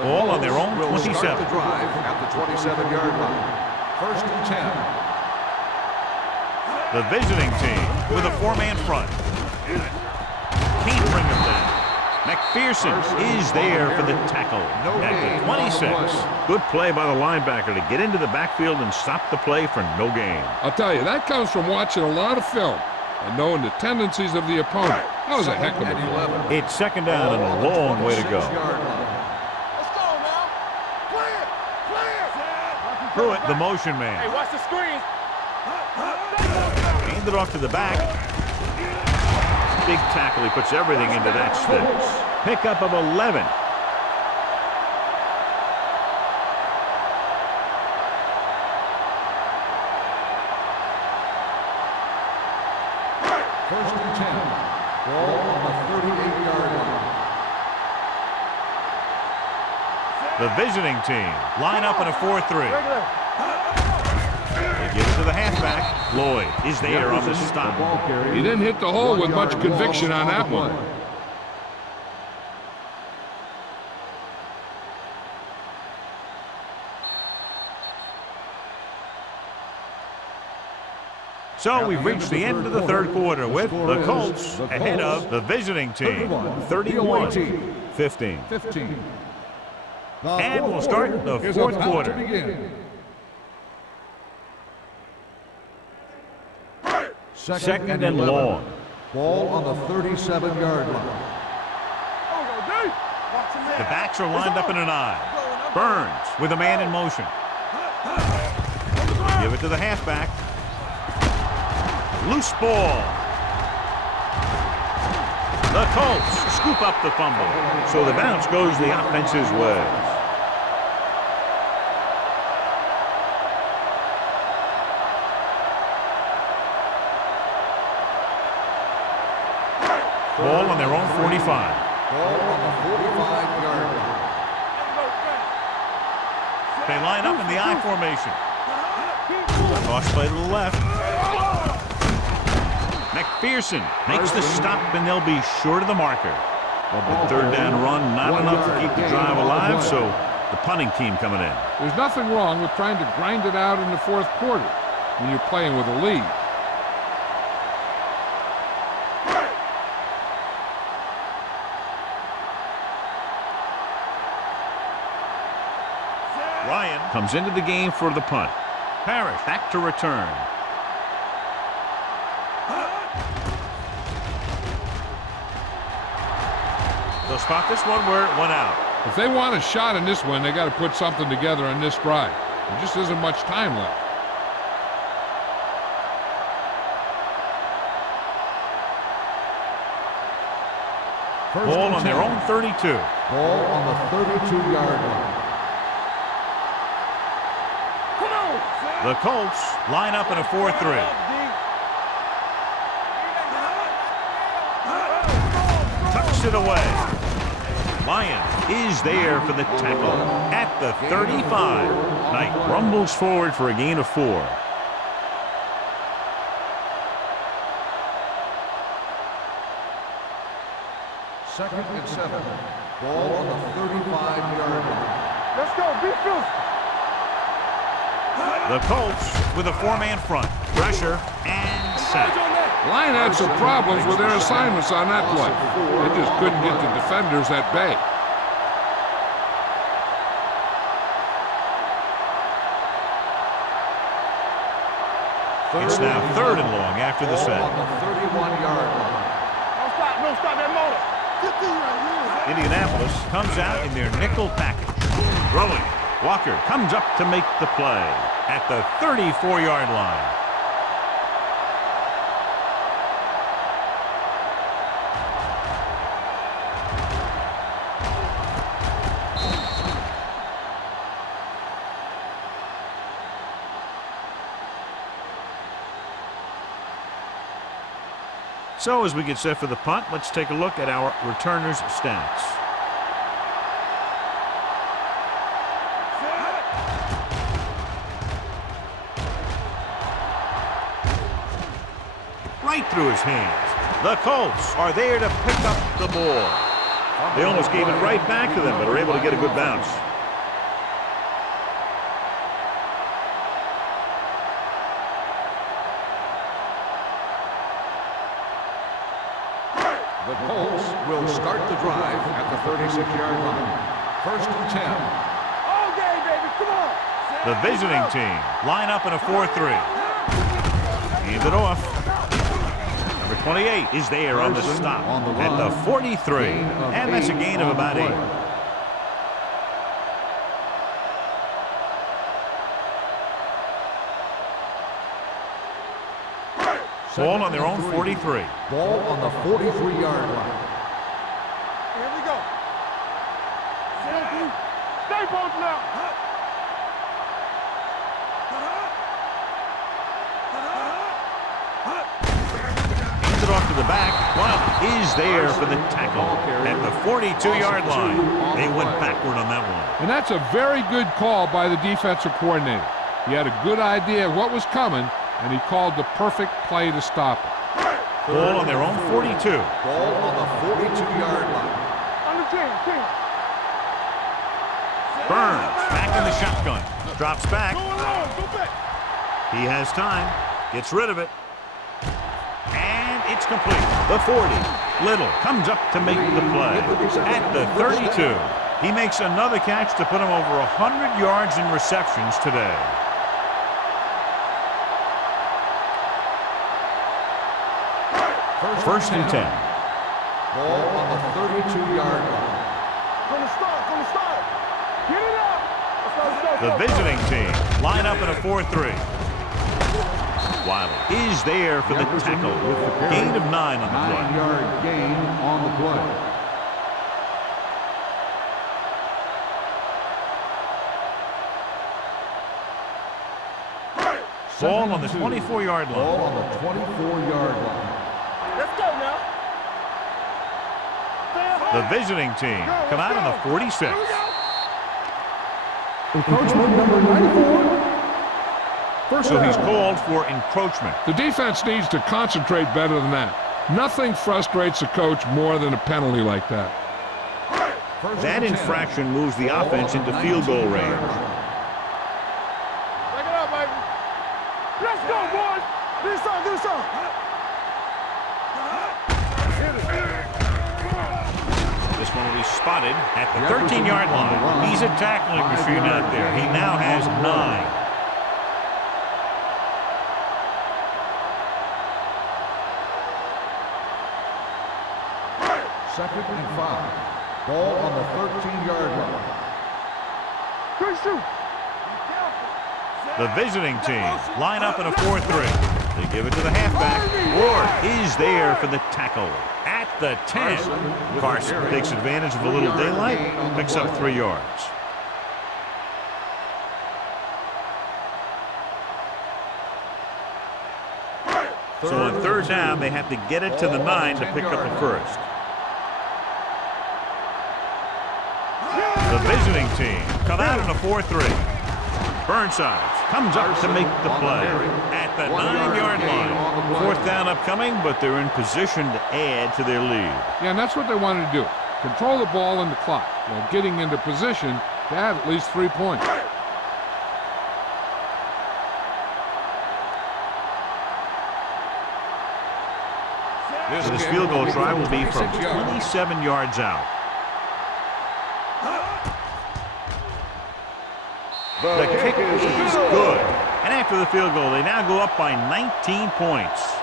Ball on their own 27. The drive at the 27-yard line. First and 10. The visiting team with a 4-man front. Can't bring them down. McPherson is there for the tackle at the 26. Good play by the linebacker to get into the backfield and stop the play for no gain. I'll tell you, that comes from watching a lot of film and knowing the tendencies of the opponent. That was a heck of a play. It's second down and a long way to go. Pruitt, the motion man. Hey, watch the screen. Hand it off to the back. Big tackle. He puts everything into that sticks. Pickup of 11. First and 10. Ball on the 38-yard line. The visiting team line up in a 4-3. They give it to the halfback. Lloyd is there on the stop. He didn't hit the hole with much conviction on that one. So we've reached the end of the third quarter with the Colts ahead of the visiting team, 31-15. And we'll start the fourth quarter. Second and long. Ball on the 37-yard line. The backs are lined up in an I. Burns with a man in motion. Give it to the halfback. Loose ball. The Colts scoop up the fumble. So the bounce goes the offense's way. Ball on their own 45. Ball on the 45-yard line. They line up in the I formation. Toss play to the left. McPherson makes the stop, and they'll be short of the marker. The third down run, not enough to keep the drive alive, so the punting team coming in. There's nothing wrong with trying to grind it out in the fourth quarter when you're playing with a lead. Ryan comes into the game for the punt. Parrish back to return. They'll spot this one where it went out. If they want a shot in this one, they got to put something together on this drive. There just isn't much time left. Ball on their own 32. Ball on the 32-yard line. The Colts line up in a 4-3. Tucks it away. Lyons is there for the tackle at the 35. Knight rumbles forward for a gain of 4. Second and 7. Ball on the 35-yard line. Let's go, be fierce. The Colts with a 4-man front. Pressure and sack. Line had some problems with their assignments on that play. They just couldn't get the defenders at bay. It's now third and long after the Ball set. on the 31-yard line. Don't stop that motor. Get through right here. Indianapolis comes out in their nickel package. Throwing. Walker comes up to make the play at the 34-yard line. So as we get set for the punt, let's take a look at our returners' stats. Right through his hands. The Colts are there to pick up the ball. They almost gave it right back to them, but are able to get a good bounce. The Colts will start the drive at the 36-yard line. First and 10. All game, baby, come on. The visiting team line up in a 4-3. Hand it off. Number 28 is there on the stop at the 43. And that's a gain of about 8. Ball on their own 43. Ball on the 43-yard line. Here we go. Stay both now. Hands it off to the back. Blunt is there for the tackle at the 42-yard line. They went backward on that one. And that's a very good call by the defensive coordinator. He had a good idea of what was coming, and he called the perfect play to stop it. Ball on their own 42. Ball on the 42-yard line. Under 10. Burns back in the shotgun. Drops back. Go along, go back. He has time. Gets rid of it. And it's complete. The 40. Little comes up to make the play at the 32. He makes another catch to put him over 100 yards in receptions today. First and 10. Ball on the 32-yard line. From the start. Get it up. Let's The go. visiting team line up in a 4-3. Wiley is there for the tackle. Gain of 9 on the play. 9-yard gain on the play. Ball on the 24-yard Ball line. on the 24-yard line. Let's go now. The visiting team come out on the 46. Encroachment number 94. First So he's down. called for encroachment. The defense needs to concentrate better than that. Nothing frustrates a coach more than a penalty like that. First That and 10. infraction moves the offense into field goal range. Take it up, baby. Let's go, boys. Do something. This one will be spotted at the 13-yard line. He's a tackling machine out there. He now has 9. Second and 5. Ball on the 13-yard line. Good shoot. The visiting team line up in a 4-3. They give it to the halfback. Ward is there for the tackle. At the 10, Carson takes advantage of a little daylight, picks up 3 yards. So on third down, they have to get it to the 9 to pick up a first. The visiting team come out in a 4-3. Burnside comes up to make the play at the 9-yard line. Fourth down upcoming, but they're in position to add to their lead. Yeah, and that's what they wanted to do. Control the ball and the clock while getting into position to add at least 3 points. This field goal try will be from 27 yards out. The kick is good. And after the field goal, they now go up by 19 points.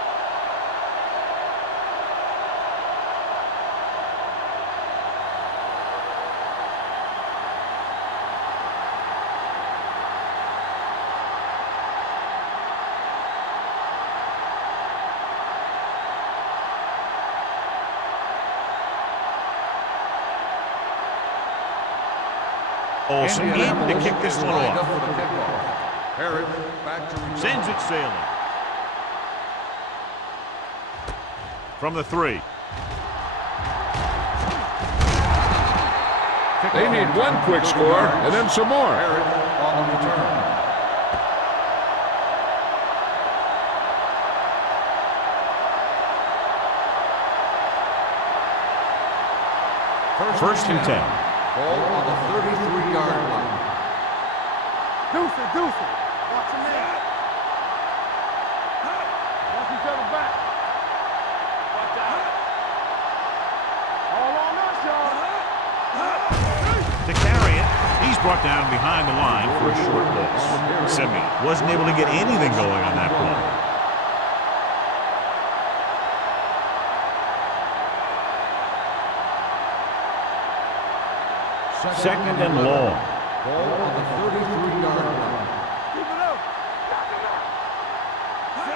Olsen in to kick this one off. Sends it sailing. From the 3. They need one quick score and then some more. On the return. First and 10. Ball on the 33-yard line. Deuce it. Watch him man. Watch each other back. Watch out. All on us, y'all. To carry it, he's brought down behind the line for a short loss. Simeon wasn't able to get anything going on that play. Second and long. Ball on the 33-yard line. Keep it up.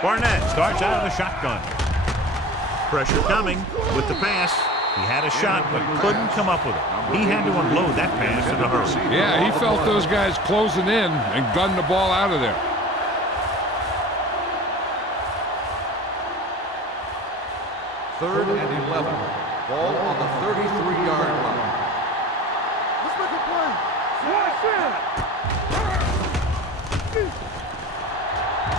Barnett starts out of the shotgun. Pressure coming with the pass. He had a shot but couldn't come up with it. He had to unload that pass in a hurry. Yeah, he felt those guys closing in and gunned the ball out of there. Third and 11. Ball on the 33-yard line. Let's make a play. Watch him.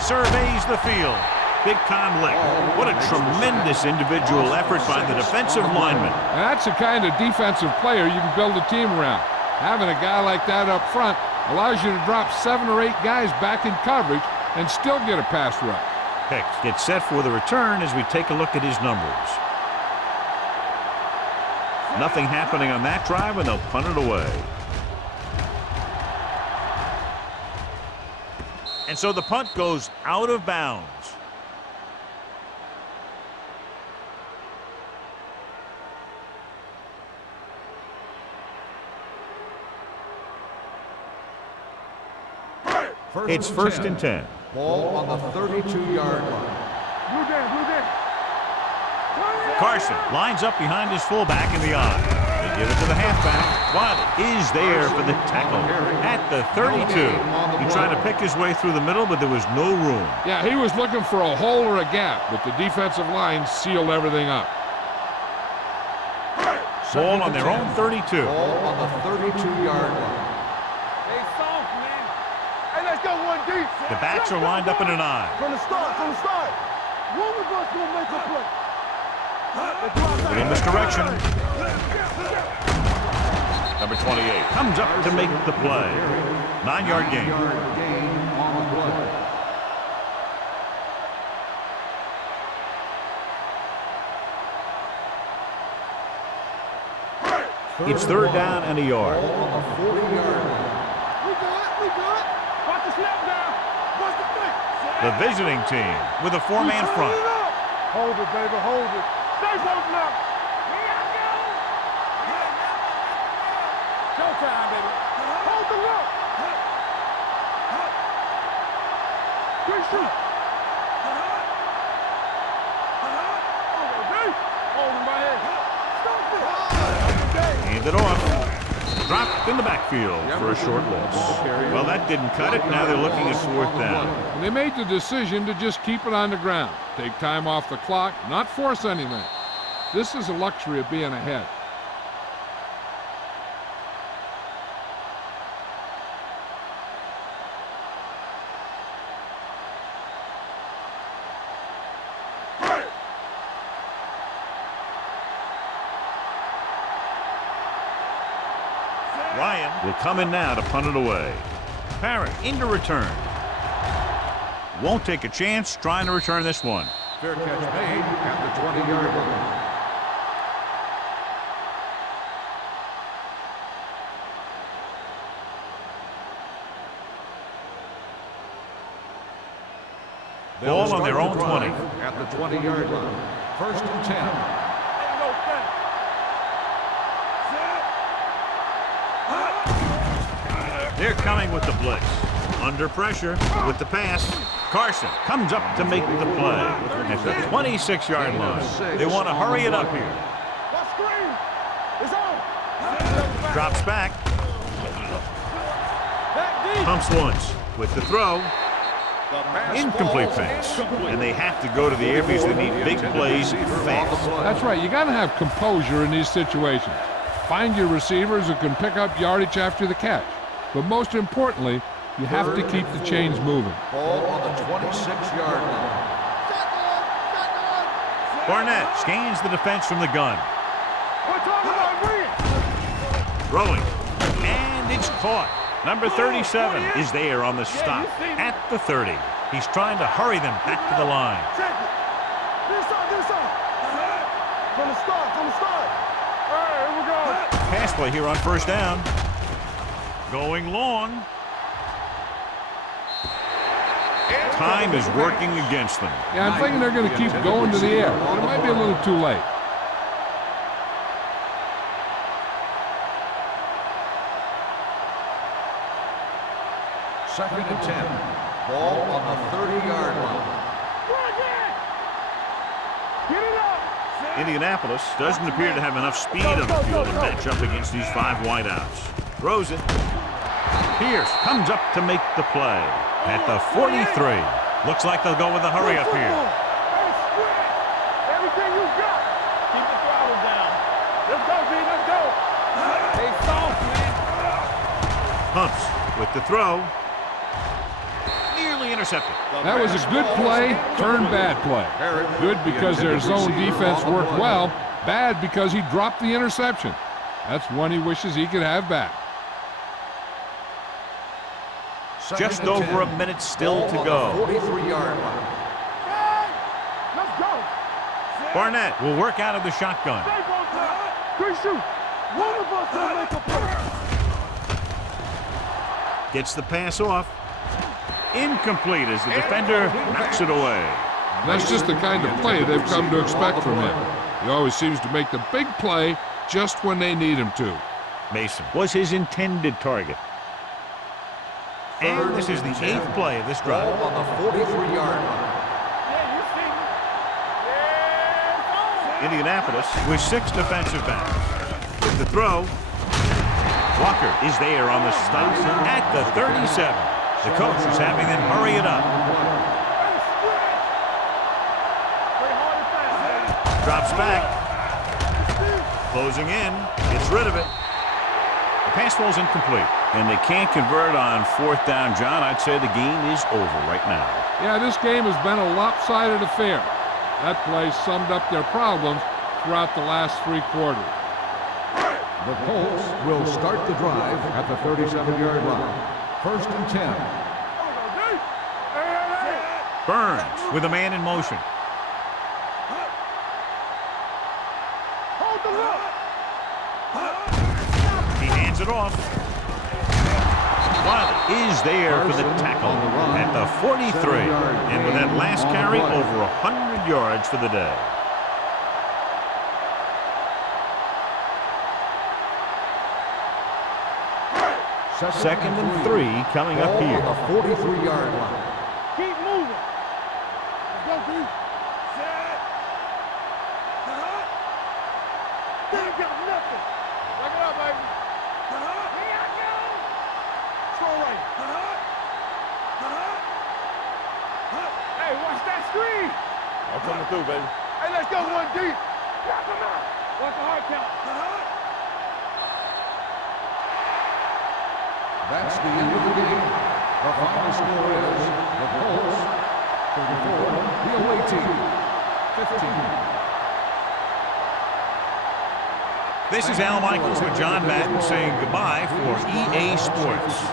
Surveys the field. Big time lick. What a tremendous individual effort by the defensive lineman. And that's the kind of defensive player you can build a team around. Having a guy like that up front allows you to drop 7 or 8 guys back in coverage and still get a pass rush. Hicks gets set for the return as we take a look at his numbers. Nothing happening on that drive, and they'll punt it away. And so the punt goes out of bounds. It's first and 10. Ball on the 32-yard line. Blue down, blue down. Carson lines up behind his fullback in the eye. They give it to the halfback. Wiley is there for the tackle at the 32. He tried to pick his way through the middle, but there was no room. Yeah, he was looking for a hole or a gap, but the defensive line sealed everything up. Ball on their own 32. Ball on the 32-yard line. Hey, soft, man. Hey, let's go one deep. The backs are lined up in an eye. From the start, one of us gonna make a play. Little misdirection. Number 28 comes up to make the play. 9-yard gain. Gain on the play. It's third down and a yard. Ball on the 40-yard line. We good. Watch the snap now. Watch the thing. The visiting team with a 4-man front. Hold it, baby, hold it. Stay posted up. Showtime, baby. Hold the look. Quick shoot. Hold him right here. Stop it. Hand it off. Dropped in the backfield for a short loss. Well, that didn't cut it. Now they're looking at fourth down. And they made the decision to just keep it on the ground. Take time off the clock, not force anything. This is a luxury of being ahead. Ryan will come in now to punt it away. Parrott into return. Won't take a chance trying to return this one. Fair catch made at the 20-yard line. Ball on their own 20. At the 20-yard line. First and 10. They're coming with the blitz. Under pressure with the pass. Carson comes up to make the play at the 26-yard line. They want to hurry it up here. Drops back. Pumps once with the throw. Incomplete pass. And they have to go to the air because they need big plays fast. That's right. You got to have composure in these situations. Find your receivers who can pick up yardage after the catch. But most importantly, you have to keep the chains moving. Ball on the 26-yard line. Barnett scans the defense from the gun. Throwing. And it's caught. Number 37 is there on the stop at the 30. He's trying to hurry them back to the line. From the start. All right, here we go. Pass play here on first down. Going long. Time is working against them. Yeah, I'm thinking they're going to keep going to the air, but it might be a little too late. Second and 10. Ball on the 30-yard line. Get it up. Indianapolis doesn't appear to have enough speed on the field to match up against these 5 wideouts. Throws it. Pierce comes up to make the play at the 43. Looks like they'll go with a hurry up here. Everything you got. Keep the throttle down. Let's go, B. Let's go. Hey, soft, man. Pumps with the throw. Nearly intercepted. That was a good play, turned bad play. Good because their zone defense worked well. Bad because he dropped the interception. That's one he wishes he could have back. Just over a minute still to go. 43-yard line. Let's go. Barnett will work out of the shotgun. Quick shoot. One of us will make a play. Gets the pass off. Incomplete as the defender knocks it away. That's just the kind of play they've come to expect from him. He always seems to make the big play just when they need him to. Mason was his intended target. And this is the 8th play of this drive. On the 43-yard line. Indianapolis with 6 defensive backs. With the throw, Walker is there on the stop at the 37. The coach is having them hurry it up. Drops back. Closing in. Gets rid of it. The pass ball's incomplete. And they can't convert on 4th down, John. I'd say the game is over right now. Yeah, this game has been a lopsided affair. That play summed up their problems throughout the last 3 quarters. The Colts will start the drive at the 37-yard line. 1st and 10. Burns with a man in motion. He hands it off. Wilder is there for the tackle at the 43. And with that last carry, over 100 yards for the day. Second and 3 coming up here. On the 43-yard line. Keep moving. Let's go, dude. Set. They ain't got nothing. Back it up, baby. Here I go. Throw right. Hey, watch that screen. I'm coming through, baby. Hey, let's go one deep. Knock him out. Watch the hard count. That's the end of the game. The final score is the Colts 34, the away team 15. This is Al Michaels with John Madden saying goodbye for EA Sports.